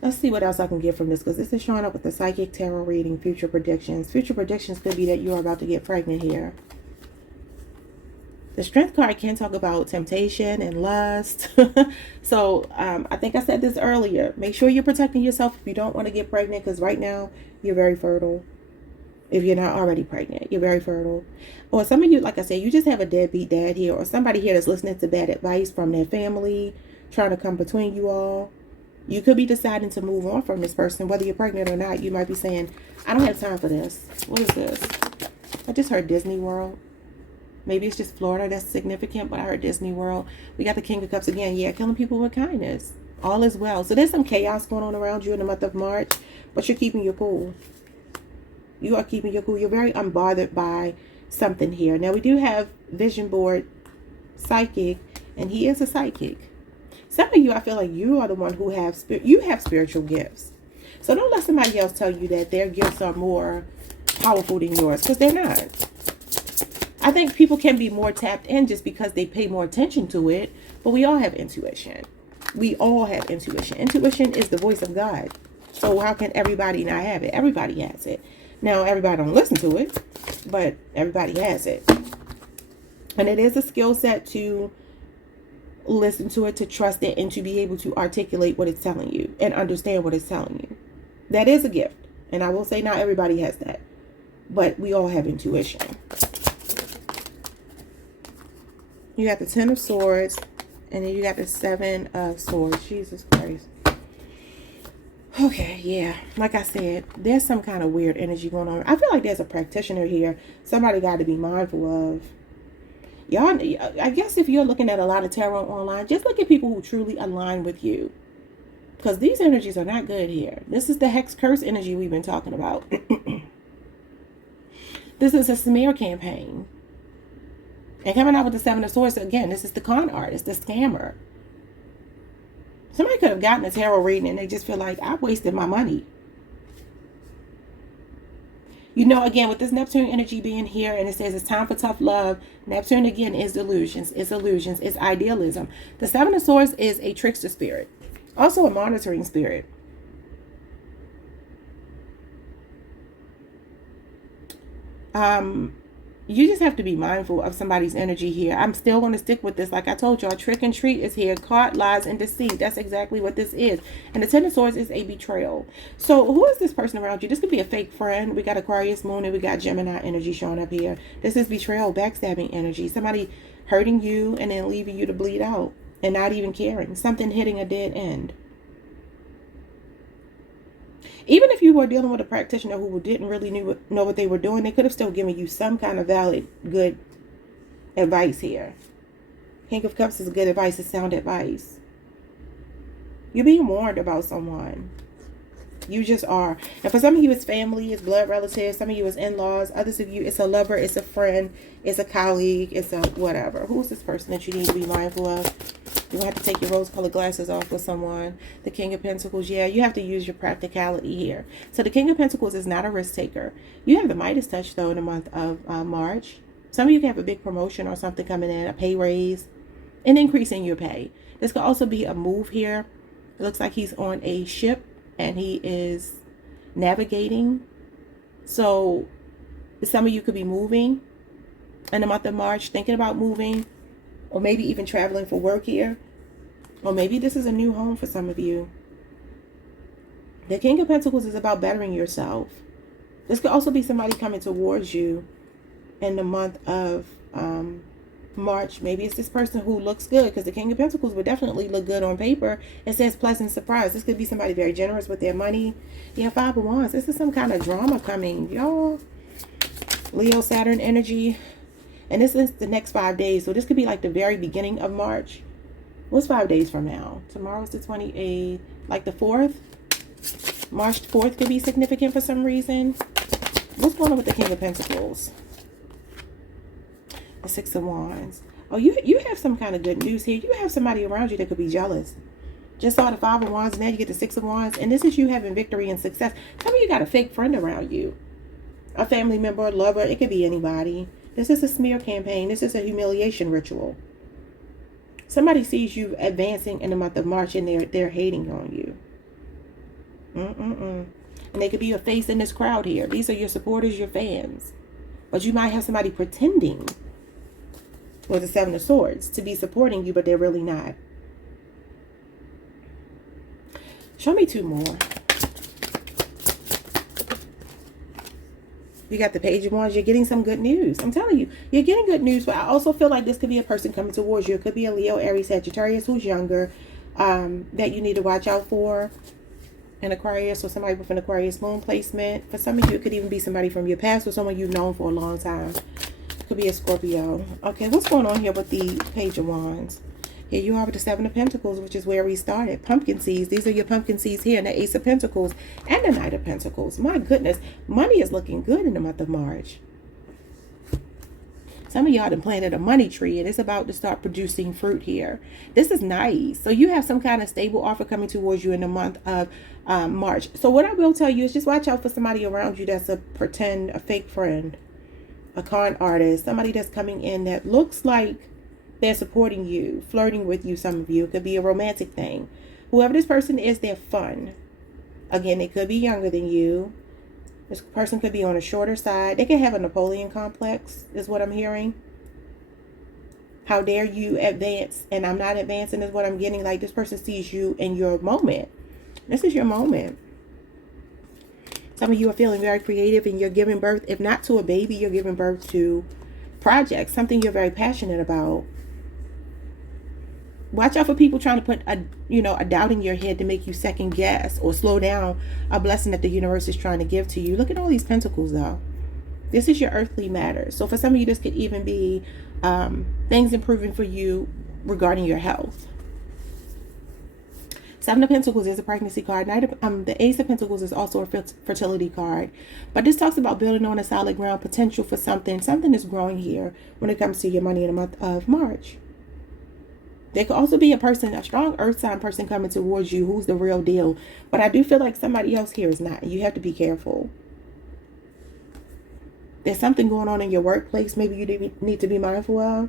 Let's see what else I can get from this, because this is showing up with the Psychic Tarot reading, future predictions. Future predictions could be that you're about to get pregnant here. The Strength card can talk about temptation and lust. So I think I said this earlier. Make sure you're protecting yourself if you don't want to get pregnant, because right now you're very fertile. If you're not already pregnant, you're very fertile. Or some of you, like I said, you just have a deadbeat dad here, or somebody here that's listening to bad advice from their family, trying to come between you all. You could be deciding to move on from this person, whether you're pregnant or not. You might be saying, I don't have time for this. What is this? I just heard Disney World. Maybe it's just Florida that's significant, but I heard Disney World. We got the King of Cups again. Yeah, killing people with kindness. All is well. So there's some chaos going on around you in the month of March, but you're keeping your cool. You are keeping your cool. You're very unbothered by something here. Now, we do have Vision Board Psychic, and he is a psychic. Some of you, I feel like you are the one who have spiritual gifts. So don't let somebody else tell you that their gifts are more powerful than yours, because they're not. I think people can be more tapped in just because they pay more attention to it, but we all have intuition. We all have intuition. Intuition is the voice of God. So how can everybody not have it? Everybody has it. Now, everybody don't listen to it, but everybody has it. And it is a skill set to listen to it, to trust it, and to be able to articulate what it's telling you and understand what it's telling you. That is a gift. And I will say not everybody has that, but we all have intuition. You got the 10 of Swords, and then you got the 7 of Swords. Jesus Christ. Okay, yeah. Like I said, there's some kind of weird energy going on. I feel like there's a practitioner here. Somebody got to be mindful of. Y'all, I guess if you're looking at a lot of tarot online, just look at people who truly align with you. Because these energies are not good here. This is the Hex Curse energy we've been talking about. This is a smear campaign. And coming out with the 7 of Swords, again, this is the con artist, the scammer. Somebody could have gotten a tarot reading and they just feel like, I wasted my money. You know, again, with this Neptune energy being here, and it says it's time for tough love. Neptune, again, is delusions. It's illusions. It's idealism. The 7 of Swords is a trickster spirit. Also a monitoring spirit. You just have to be mindful of somebody's energy here. I'm still going to stick with this. Like I told y'all, trick and treat is here. Caught, lies, and deceit. That's exactly what this is. And the 10 of Swords is a betrayal. So who is this person around you? This could be a fake friend. We got Aquarius moon and we got Gemini energy showing up here. This is betrayal, backstabbing energy. Somebody hurting you and then leaving you to bleed out and not even caring. Something hitting a dead end. Even if you were dealing with a practitioner who didn't really know what they were doing, they could have still given you some kind of valid, good advice here. King of Cups is good advice. It's sound advice. You're being warned about someone. You just are. And for some of you, it's family, it's blood relatives. Some of you, it's in-laws. Others of you, it's a lover, it's a friend, it's a colleague, it's a whatever. Who's this person that you need to be mindful of? You're going to have to take your rose-colored glasses off with someone. The King of Pentacles, yeah, you have to use your practicality here. So the King of Pentacles is not a risk taker. You have the Midas touch, though, in the month of March. Some of you can have a big promotion or something coming in, a pay raise, an increase in your pay. This could also be a move here. It looks like he's on a ship and he is navigating. So some of you could be moving in the month of March, thinking about moving, or maybe even traveling for work here. Or maybe this is a new home for some of you. The King of Pentacles is about bettering yourself. This could also be somebody coming towards you in the month of March. Maybe it's this person who looks good, because the King of Pentacles would definitely look good on paper. It says pleasant surprise. This could be somebody very generous with their money. Yeah, 5 of Wands. This is some kind of drama coming, y'all. Leo, Saturn energy. And this is the next 5 days. So this could be like the very beginning of March. What's 5 days from now? Tomorrow's the 28th. Like the 4th? March 4th could be significant for some reason. What's going on with the King of Pentacles? The 6 of Wands. Oh, you have some kind of good news here. You have somebody around you that could be jealous. Just saw the 5 of Wands. Now you get the 6 of Wands. And this is you having victory and success. Some of you got a fake friend around you. A family member, a lover. It could be anybody. This is a smear campaign. This is a humiliation ritual. Somebody sees you advancing in the month of March and they're hating on you. And they could be a face in this crowd here. These are your supporters, your fans. But you might have somebody pretending or the Seven of Swords, to be supporting you, but they're really not. Show me two more. You got the Page of Wands. You're getting some good news. I'm telling you, you're getting good news. But I also feel like this could be a person coming towards you. It could be a Leo, Aries, Sagittarius who's younger, that you need to watch out for. An Aquarius, or somebody with an Aquarius moon placement. For some of you, it could even be somebody from your past or someone you've known for a long time. It could be a Scorpio. Okay, what's going on here with the Page of Wands? Here you are with the Seven of Pentacles, which is where we started. Pumpkin seeds. These are your pumpkin seeds here. And the Ace of Pentacles and the Knight of Pentacles. My goodness. Money is looking good in the month of March. Some of y'all done planted a money tree and it's about to start producing fruit here. This is nice. So you have some kind of stable offer coming towards you in the month of March. So what I will tell you is just watch out for somebody around you that's a fake friend, a con artist, somebody that's coming in that looks like they're supporting you, flirting with you. Some of you, it could be a romantic thing. Whoever this person is, they're fun. Again, they could be younger than you. This person could be on a shorter side. They could have a Napoleon complex, is what I'm hearing. How dare you advance? And I'm not advancing is what I'm getting. Like, this person sees you in your moment. This is your moment. Some of you are feeling very creative and you're giving birth, if not to a baby, you're giving birth to projects, something you're very passionate about. Watch out for people trying to put a doubt in your head to make you second guess or slow down a blessing that the universe is trying to give to you. Look at all these pentacles though. This is your earthly matter. So for some of you, this could even be things improving for you regarding your health. Seven of Pentacles is a pregnancy card. The Ace of Pentacles is also a fertility card. But this talks about building on a solid ground, potential for something. Something is growing here when it comes to your money in the month of March. There could also be a strong earth sign person coming towards you who's the real deal. But I do feel like somebody else here is not. You have to be careful. There's something going on in your workplace. Maybe you need to be mindful of.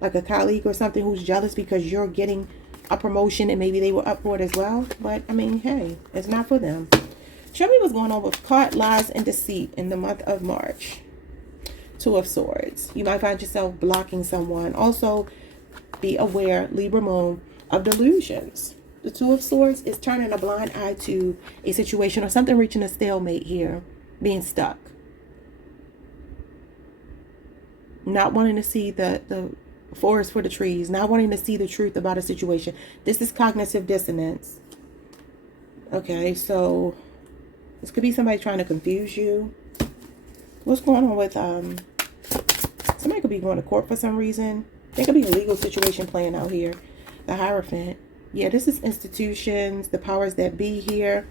Like a colleague or something who's jealous because you're getting a promotion and maybe they were up for it as well. But, I mean, hey, it's not for them. Show me what's going on with caught lies and deceit in the month of March. Two of Swords. You might find yourself blocking someone. Also, be aware, Libra moon, of delusions. The Two of Swords is turning a blind eye to a situation or something reaching a stalemate here, being stuck. Not wanting to see the forest for the trees, not wanting to see the truth about a situation. This is cognitive dissonance. Okay, so this could be somebody trying to confuse you. What's going on with somebody could be going to court for some reason. There could be a legal situation playing out here. The Hierophant. Yeah, this is institutions, the powers that be here.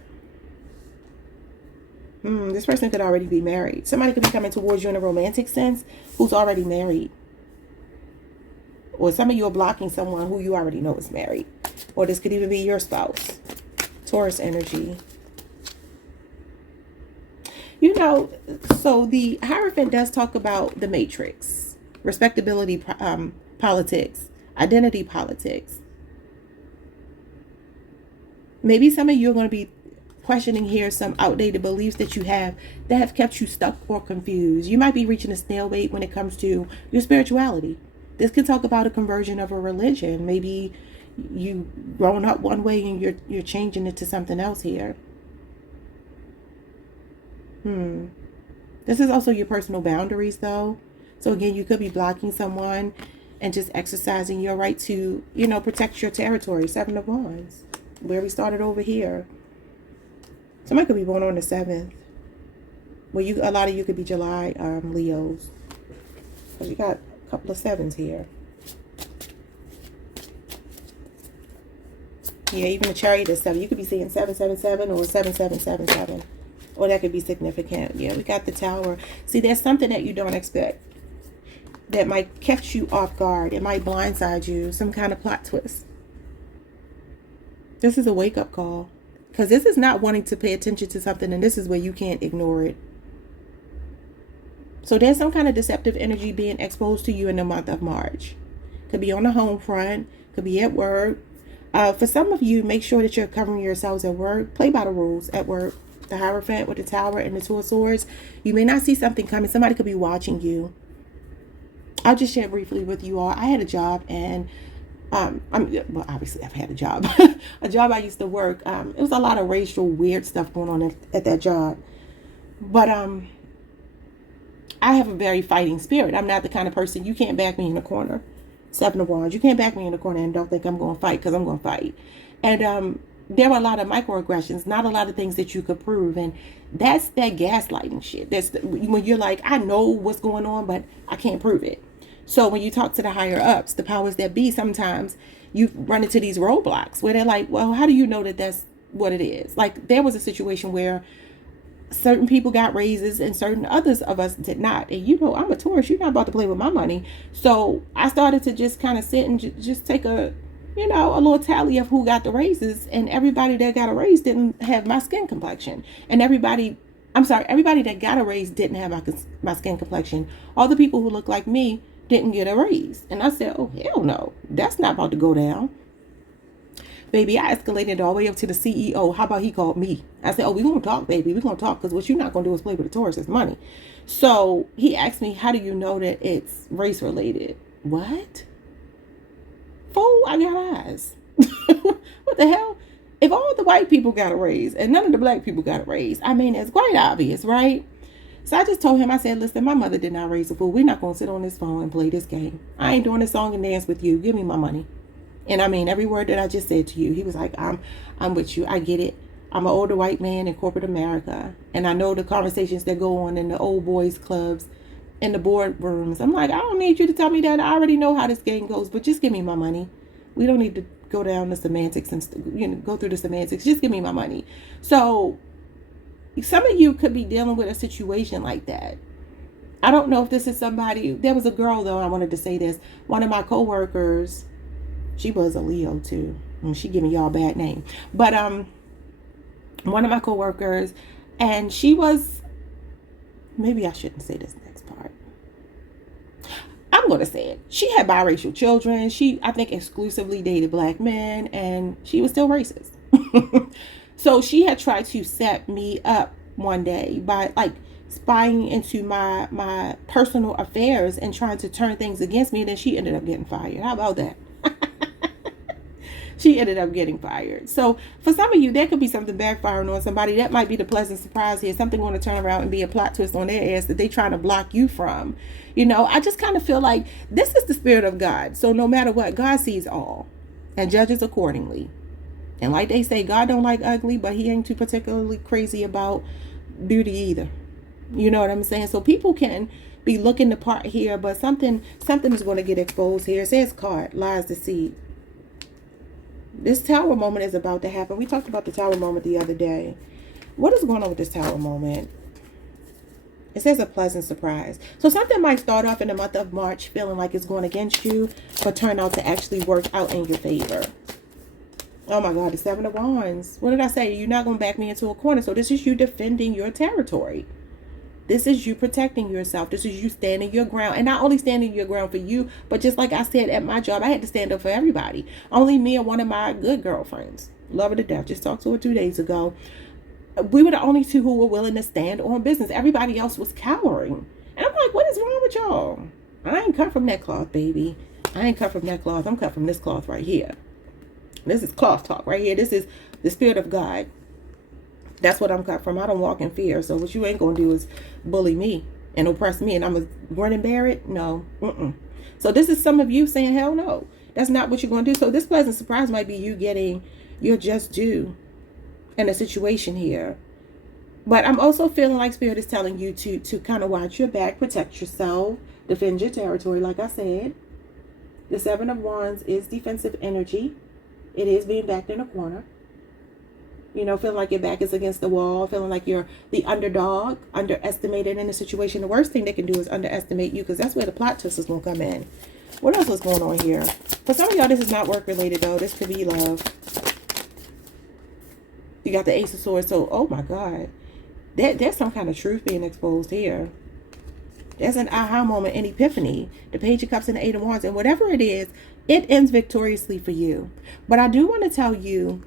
This person could already be married. Somebody could be coming towards you in a romantic sense who's already married. Or some of you are blocking someone who you already know is married. Or this could even be your spouse. Taurus energy. You know, so the Hierophant does talk about the matrix. Respectability politics. Identity politics. Maybe some of you are going to be questioning here some outdated beliefs that you have that have kept you stuck or confused. You might be reaching a stalemate when it comes to your spirituality. This could talk about a conversion of a religion. Maybe you grown up one way and you're changing it to something else here. This is also your personal boundaries though. So again, you could be blocking someone and just exercising your right to, protect your territory. Seven of Wands, where we started over here. Somebody could be born on the 7th. Well, a lot of you could be July Leos. Because you got a couple of 7s here. Yeah, even the Chariot is 7. You could be seeing 777 or 7777. Or that could be significant. Yeah, we got the Tower. See, there's something that you don't expect that might catch you off guard. It might blindside you. Some kind of plot twist. This is a wake-up call. Because this is not wanting to pay attention to something, and this is where you can't ignore it. So there's some kind of deceptive energy being exposed to you in the month of March. Could be on the home front. Could be at work. For some of you, make sure that you're covering yourselves at work. Play by the rules at work. The Hierophant with the Tower and the Two of Swords. You may not see something coming. Somebody could be watching you. I'll just share briefly with you all. I had a job, and well, obviously I've had a job, a job I used to work. It was a lot of racial weird stuff going on at that job, but I have a very fighting spirit. I'm not the kind of person, you can't back me in a corner. Seven of Wands, you can't back me in a corner and don't think I'm going to fight, because I'm going to fight. And there were a lot of microaggressions, not a lot of things that you could prove. And that's that gaslighting shit. That's when you're like, I know what's going on, but I can't prove it. So when you talk to the higher ups, the powers that be, sometimes you run into these roadblocks where they're like, well, how do you know that that's what it is? Like, there was a situation where certain people got raises and certain others of us did not. And you know, I'm a Taurus. You're not about to play with my money. So I started to just kind of sit and just take a little tally of who got the raises, and everybody that got a raise didn't have my skin complexion. And everybody that got a raise didn't have my skin complexion. All the people who look like me didn't get a raise. And I said, oh, hell no, that's not about to go down. Baby, I escalated all the way up to the CEO. How about he called me? I said, oh, we're going to talk, baby. We're going to talk, because what you're not going to do is play with the Taurus's money. So he asked me, how do you know that it's race related? What? Fool, I got eyes. What the hell? If all the white people got a raise and none of the black people got a raise, I mean, it's quite obvious, right? So I just told him, I said, listen, my mother did not raise a fool. We're not going to sit on this phone and play this game. I ain't doing a song and dance with you. Give me my money. And I mean, every word that I just said to you, he was like, I'm with you. I get it. I'm an older white man in corporate America, and I know the conversations that go on in the old boys clubs, in the boardrooms. I'm like, I don't need you to tell me that. I already know how this game goes, but just give me my money. We don't need to go down the semantics and go through the semantics. Just give me my money. So some of you could be dealing with a situation like that. I don't know if this is somebody. There was a girl, though, I wanted to say this. One of my coworkers, she was a Leo too. She giving y'all a bad name. But one of my coworkers, and she was, maybe I shouldn't say this next part. I'm going to say it. She had biracial children. She, I think, exclusively dated black men, and she was still racist. So she had tried to set me up one day by like spying into my personal affairs and trying to turn things against me. And then she ended up getting fired. How about that? She ended up getting fired. So for some of you, there could be something backfiring on somebody. That might be the pleasant surprise here. Something going to turn around and be a plot twist on their ass that they trying to block you from. You know, I just kind of feel like this is the spirit of God. So no matter what, God sees all and judges accordingly. And like they say, God don't like ugly, but he ain't too particularly crazy about beauty either. You know what I'm saying? So people can be looking the part here, but something is going to get exposed here. It says card, lies, deceit. This tower moment is about to happen. We talked about the tower moment the other day. What is going on with this tower moment? It says a pleasant surprise. So something might start off in the month of March feeling like it's going against you, but turn out to actually work out in your favor. Oh my God, the Seven of Wands. What did I say? You're not going to back me into a corner. So this is you defending your territory. This is you protecting yourself. This is you standing your ground. And not only standing your ground for you, but just like I said at my job, I had to stand up for everybody. Only me and one of my good girlfriends. Love her to death. Just talked to her 2 days ago. We were the only two who were willing to stand on business. Everybody else was cowering. And I'm like, what is wrong with y'all? I ain't cut from that cloth, baby. I ain't cut from that cloth. I'm cut from this cloth right here. This is cloth talk right here. This is the spirit of God. That's what I'm cut from. I don't walk in fear. So what you ain't going to do is bully me and oppress me. And I'm going to grin and bear it? No. So this is some of you saying, hell no. That's not what you're going to do. So this pleasant surprise might be you getting your just due in a situation here. But I'm also feeling like Spirit is telling you to kind of watch your back, protect yourself, defend your territory. Like I said, the Seven of Wands is defensive energy. It is being backed in a corner. You know, feeling like your back is against the wall, feeling like you're the underdog, underestimated in a situation. The worst thing they can do is underestimate you, because that's where the plot twist is going to come in. What else is going on here? For some of y'all, this is not work related, though. This could be love. You got the Ace of Swords. So, oh my God. There's some kind of truth being exposed here. There's an aha moment, an epiphany. The Page of Cups and the Eight of Wands. And whatever it is, it ends victoriously for you. But I do want to tell you,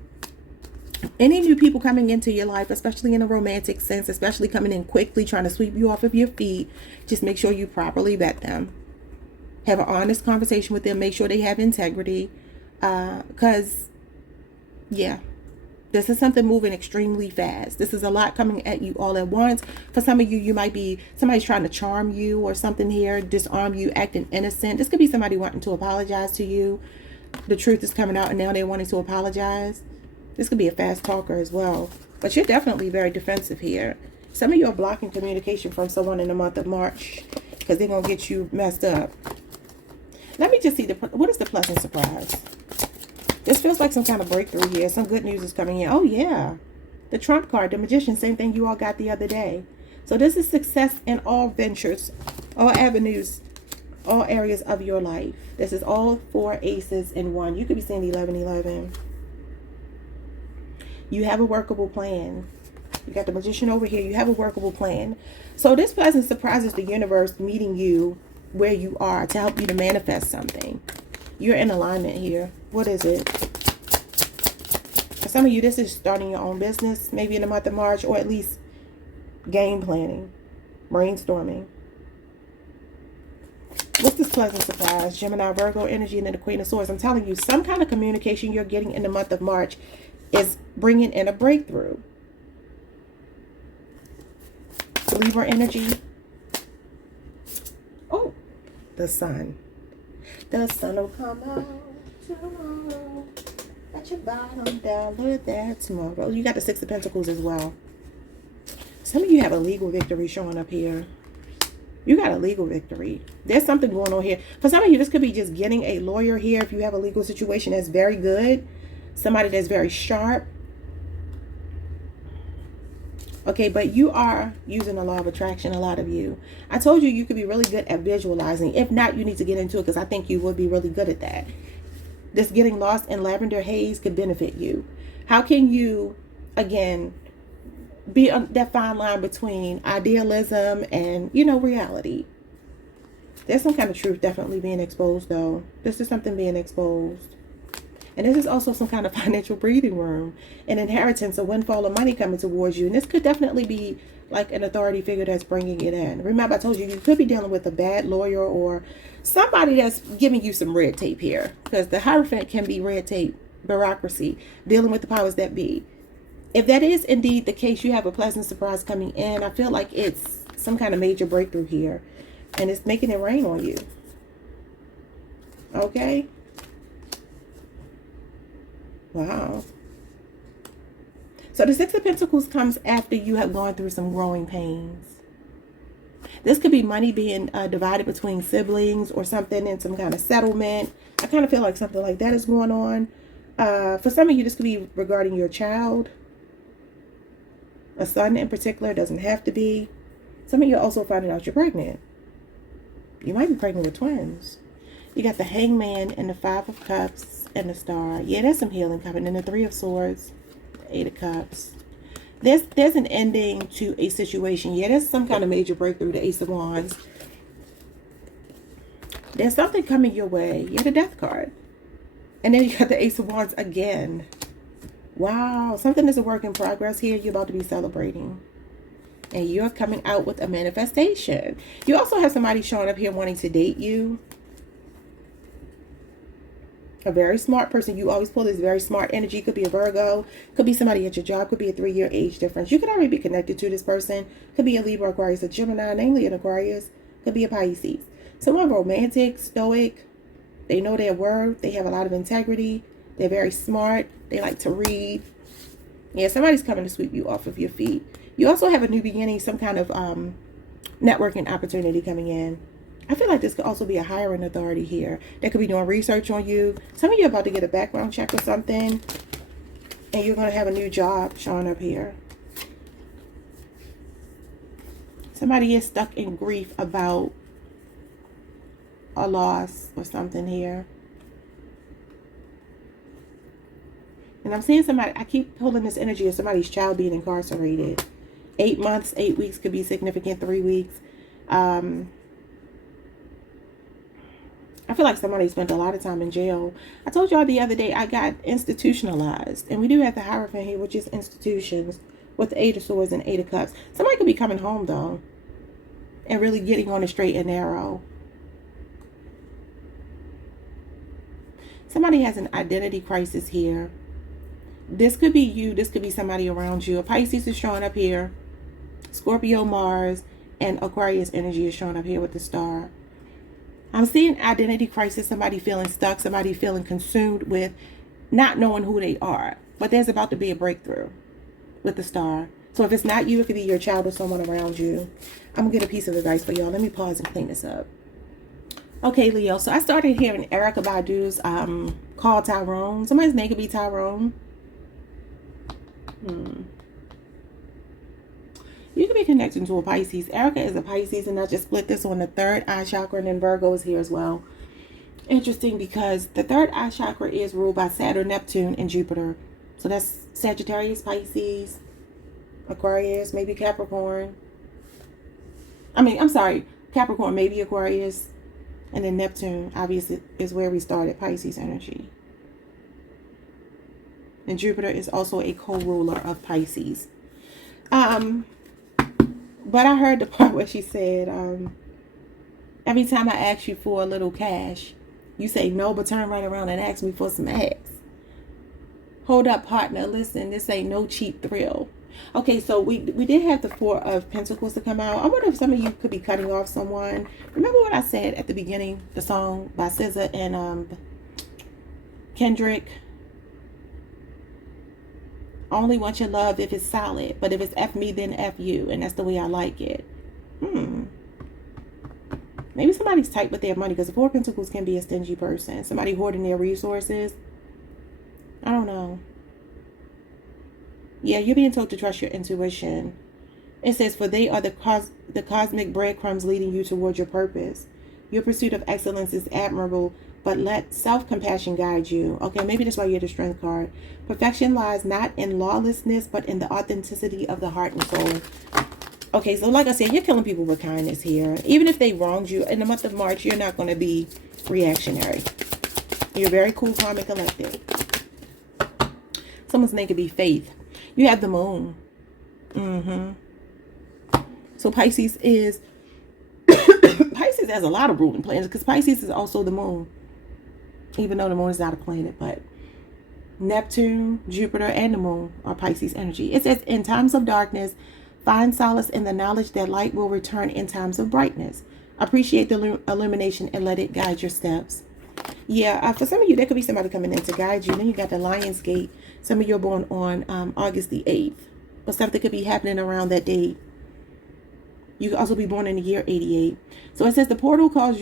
any new people coming into your life, especially in a romantic sense, especially coming in quickly, trying to sweep you off of your feet, just make sure you properly vet them. Have an honest conversation with them. Make sure they have integrity. Because, yeah, this is something moving extremely fast. This is a lot coming at you all at once. For some of you, you might be, somebody's trying to charm you or something here, disarm you, acting innocent. This could be somebody wanting to apologize to you. The truth is coming out and now they're wanting to apologize. This could be a fast talker as well. But you're definitely very defensive here. Some of you are blocking communication from someone in the month of March because they're going to get you messed up. Let me just see, what is the pleasant surprise? This feels like some kind of breakthrough here. Some good news is coming in. Oh, yeah. The Trump card, the Magician, same thing you all got the other day. So this is success in all ventures, all avenues, all areas of your life. This is all 4 aces in one. You could be saying 1111. You have a workable plan. You got the Magician over here. You have a workable plan. So this pleasant surprise is the universe meeting you where you are to help you to manifest something. You're in alignment here. What is it? For some of you, this is starting your own business, maybe in the month of March, or at least game planning, brainstorming. What's this pleasant surprise? Gemini, Virgo energy, and then the Queen of Swords. I'm telling you, some kind of communication you're getting in the month of March is bringing in a breakthrough. Libra energy. Oh, the sun. The sun will come out tomorrow. At your bottom dollar there tomorrow. You got the 6 of Pentacles as well. Some of you have a legal victory showing up here. You got a legal victory. There's something going on here. For some of you, this could be just getting a lawyer here. If you have a legal situation that's very good. Somebody that's very sharp. Okay, but you are using the law of attraction, a lot of you. I told you you could be really good at visualizing. If not, you need to get into it because I think you would be really good at that. This getting lost in lavender haze could benefit you. How can you, again, be on that fine line between idealism and, you know, reality? There's some kind of truth definitely being exposed, though. This is something being exposed. And this is also some kind of financial breathing room, an inheritance, a windfall of money coming towards you. And this could definitely be like an authority figure that's bringing it in. Remember, I told you, you could be dealing with a bad lawyer or somebody that's giving you some red tape here. Because the Hierophant can be red tape, bureaucracy, dealing with the powers that be. If that is indeed the case, you have a pleasant surprise coming in. I feel like it's some kind of major breakthrough here. And it's making it rain on you. Okay? Wow. So the 6 of Pentacles comes after you have gone through some growing pains. This could be money being divided between siblings or something in some kind of settlement. I kind of feel like something like that is going on. For some of you, this could be regarding your child. A son in particular, doesn't have to be. Some of you are also finding out you're pregnant. You might be pregnant with twins. You got the Hangman and the 5 of Cups. And the Star. Yeah, there's some healing coming. And the 3 of Swords, the 8 of Cups. There's an ending to a situation. Yeah, there's some kind of major breakthrough. The Ace of Wands. There's something coming your way. Yeah, the Death card. And then you got the Ace of Wands again. Wow, something is a work in progress here. You're about to be celebrating. And you're coming out with a manifestation. You also have somebody showing up here wanting to date you. A very smart person. You always pull this very smart energy. Could be a Virgo. Could be somebody at your job. Could be a 3-year age difference. You could already be connected to this person. Could be a Libra, Aquarius, a Gemini, namely an Aquarius. Could be a Pisces. Someone romantic, stoic. They know their worth. They have a lot of integrity. They're very smart. They like to read. Yeah, somebody's coming to sweep you off of your feet. You also have a new beginning, some kind of networking opportunity coming in. I feel like this could also be a hiring authority here. They could be doing research on you. Some of you are about to get a background check or something. And you're going to have a new job showing up here. Somebody is stuck in grief about a loss or something here. And I'm seeing somebody, I keep pulling this energy of somebody's child being incarcerated. 8 months, 8 weeks could be significant, 3 weeks. I feel like somebody spent a lot of time in jail. I told y'all the other day I got institutionalized. And we do have the Hierophant here, which is institutions, with the 8 of Swords and 8 of Cups. Somebody could be coming home, though, and really getting on the straight and narrow. Somebody has an identity crisis here. This could be you. This could be somebody around you. A Pisces is showing up here. Scorpio, Mars, and Aquarius energy is showing up here with the star. I'm seeing identity crisis. Somebody feeling stuck. Somebody feeling consumed with not knowing who they are. But there's about to be a breakthrough with the star. So if it's not you, it could be your child or someone around you. I'm going to get a piece of advice for y'all. Let me pause and clean this up. Okay, Leo. So I started hearing Erykah Badu's Call Tyrone. Somebody's name could be Tyrone. You could be connecting to a Pisces. Erykah is a Pisces, and I just split this on the third eye chakra, and then Virgo is here as well. Interesting, because the third eye chakra is ruled by Saturn, Neptune, and Jupiter. So that's Sagittarius, Pisces, Aquarius, maybe Capricorn. I'm sorry, Capricorn, maybe Aquarius, and then Neptune, obviously, is where we started, Pisces energy. And Jupiter is also a co-ruler of Pisces. But I heard the part where she said, every time I ask you for a little cash, you say no, but turn right around and ask me for some ass. Hold up, partner. Listen, this ain't no cheap thrill. Okay, so we did have the Four of Pentacles to come out. I wonder if some of you could be cutting off someone. Remember what I said at the beginning, the song by SZA and Kendrick? Only want your love if it's solid, but if it's F me, then F you, and that's the way I like it. Maybe somebody's tight with their money, because the Four of Pentacles can be a stingy person. Somebody hoarding their resources. I don't know. Yeah, you're being told to trust your intuition. It says, for they are the cosmic breadcrumbs leading you towards your purpose. Your pursuit of excellence is admirable, but let self-compassion guide you. Okay, maybe that's why you're the Strength card. Perfection lies not in lawlessness, but in the authenticity of the heart and soul. Okay, so like I said, you're killing people with kindness here. Even if they wronged you, in the month of March, you're not going to be reactionary. You're very cool, calm, and collected. Someone's name could be Faith. You have the moon. So Pisces is... Pisces has a lot of ruling planets, because Pisces is also the moon. Even though the moon is not a planet, but Neptune, Jupiter, and the moon are Pisces energy. It says, in times of darkness, find solace in the knowledge that light will return in times of brightness. Appreciate the illumination and let it guide your steps. Yeah, for some of you, there could be somebody coming in to guide you. Then you got the Lion's Gate. Some of you are born on August the 8th. Or stuff that could be happening around that date. You could also be born in the year 88. So it says the portal calls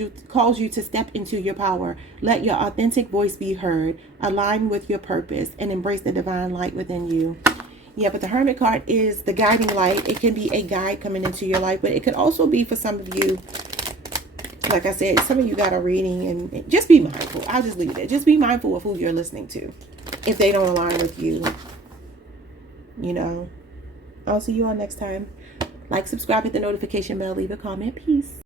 you to step into your power. Let your authentic voice be heard. Align with your purpose and embrace the divine light within you. Yeah, but the Hermit card is the guiding light. It can be a guide coming into your life, but it could also be for some of you, like I said, some of you got a reading, and just be mindful. I'll just leave it there. Just be mindful of who you're listening to. If they don't align with you, you know. I'll see you all next time. Like, subscribe, hit the notification bell, leave a comment. Peace.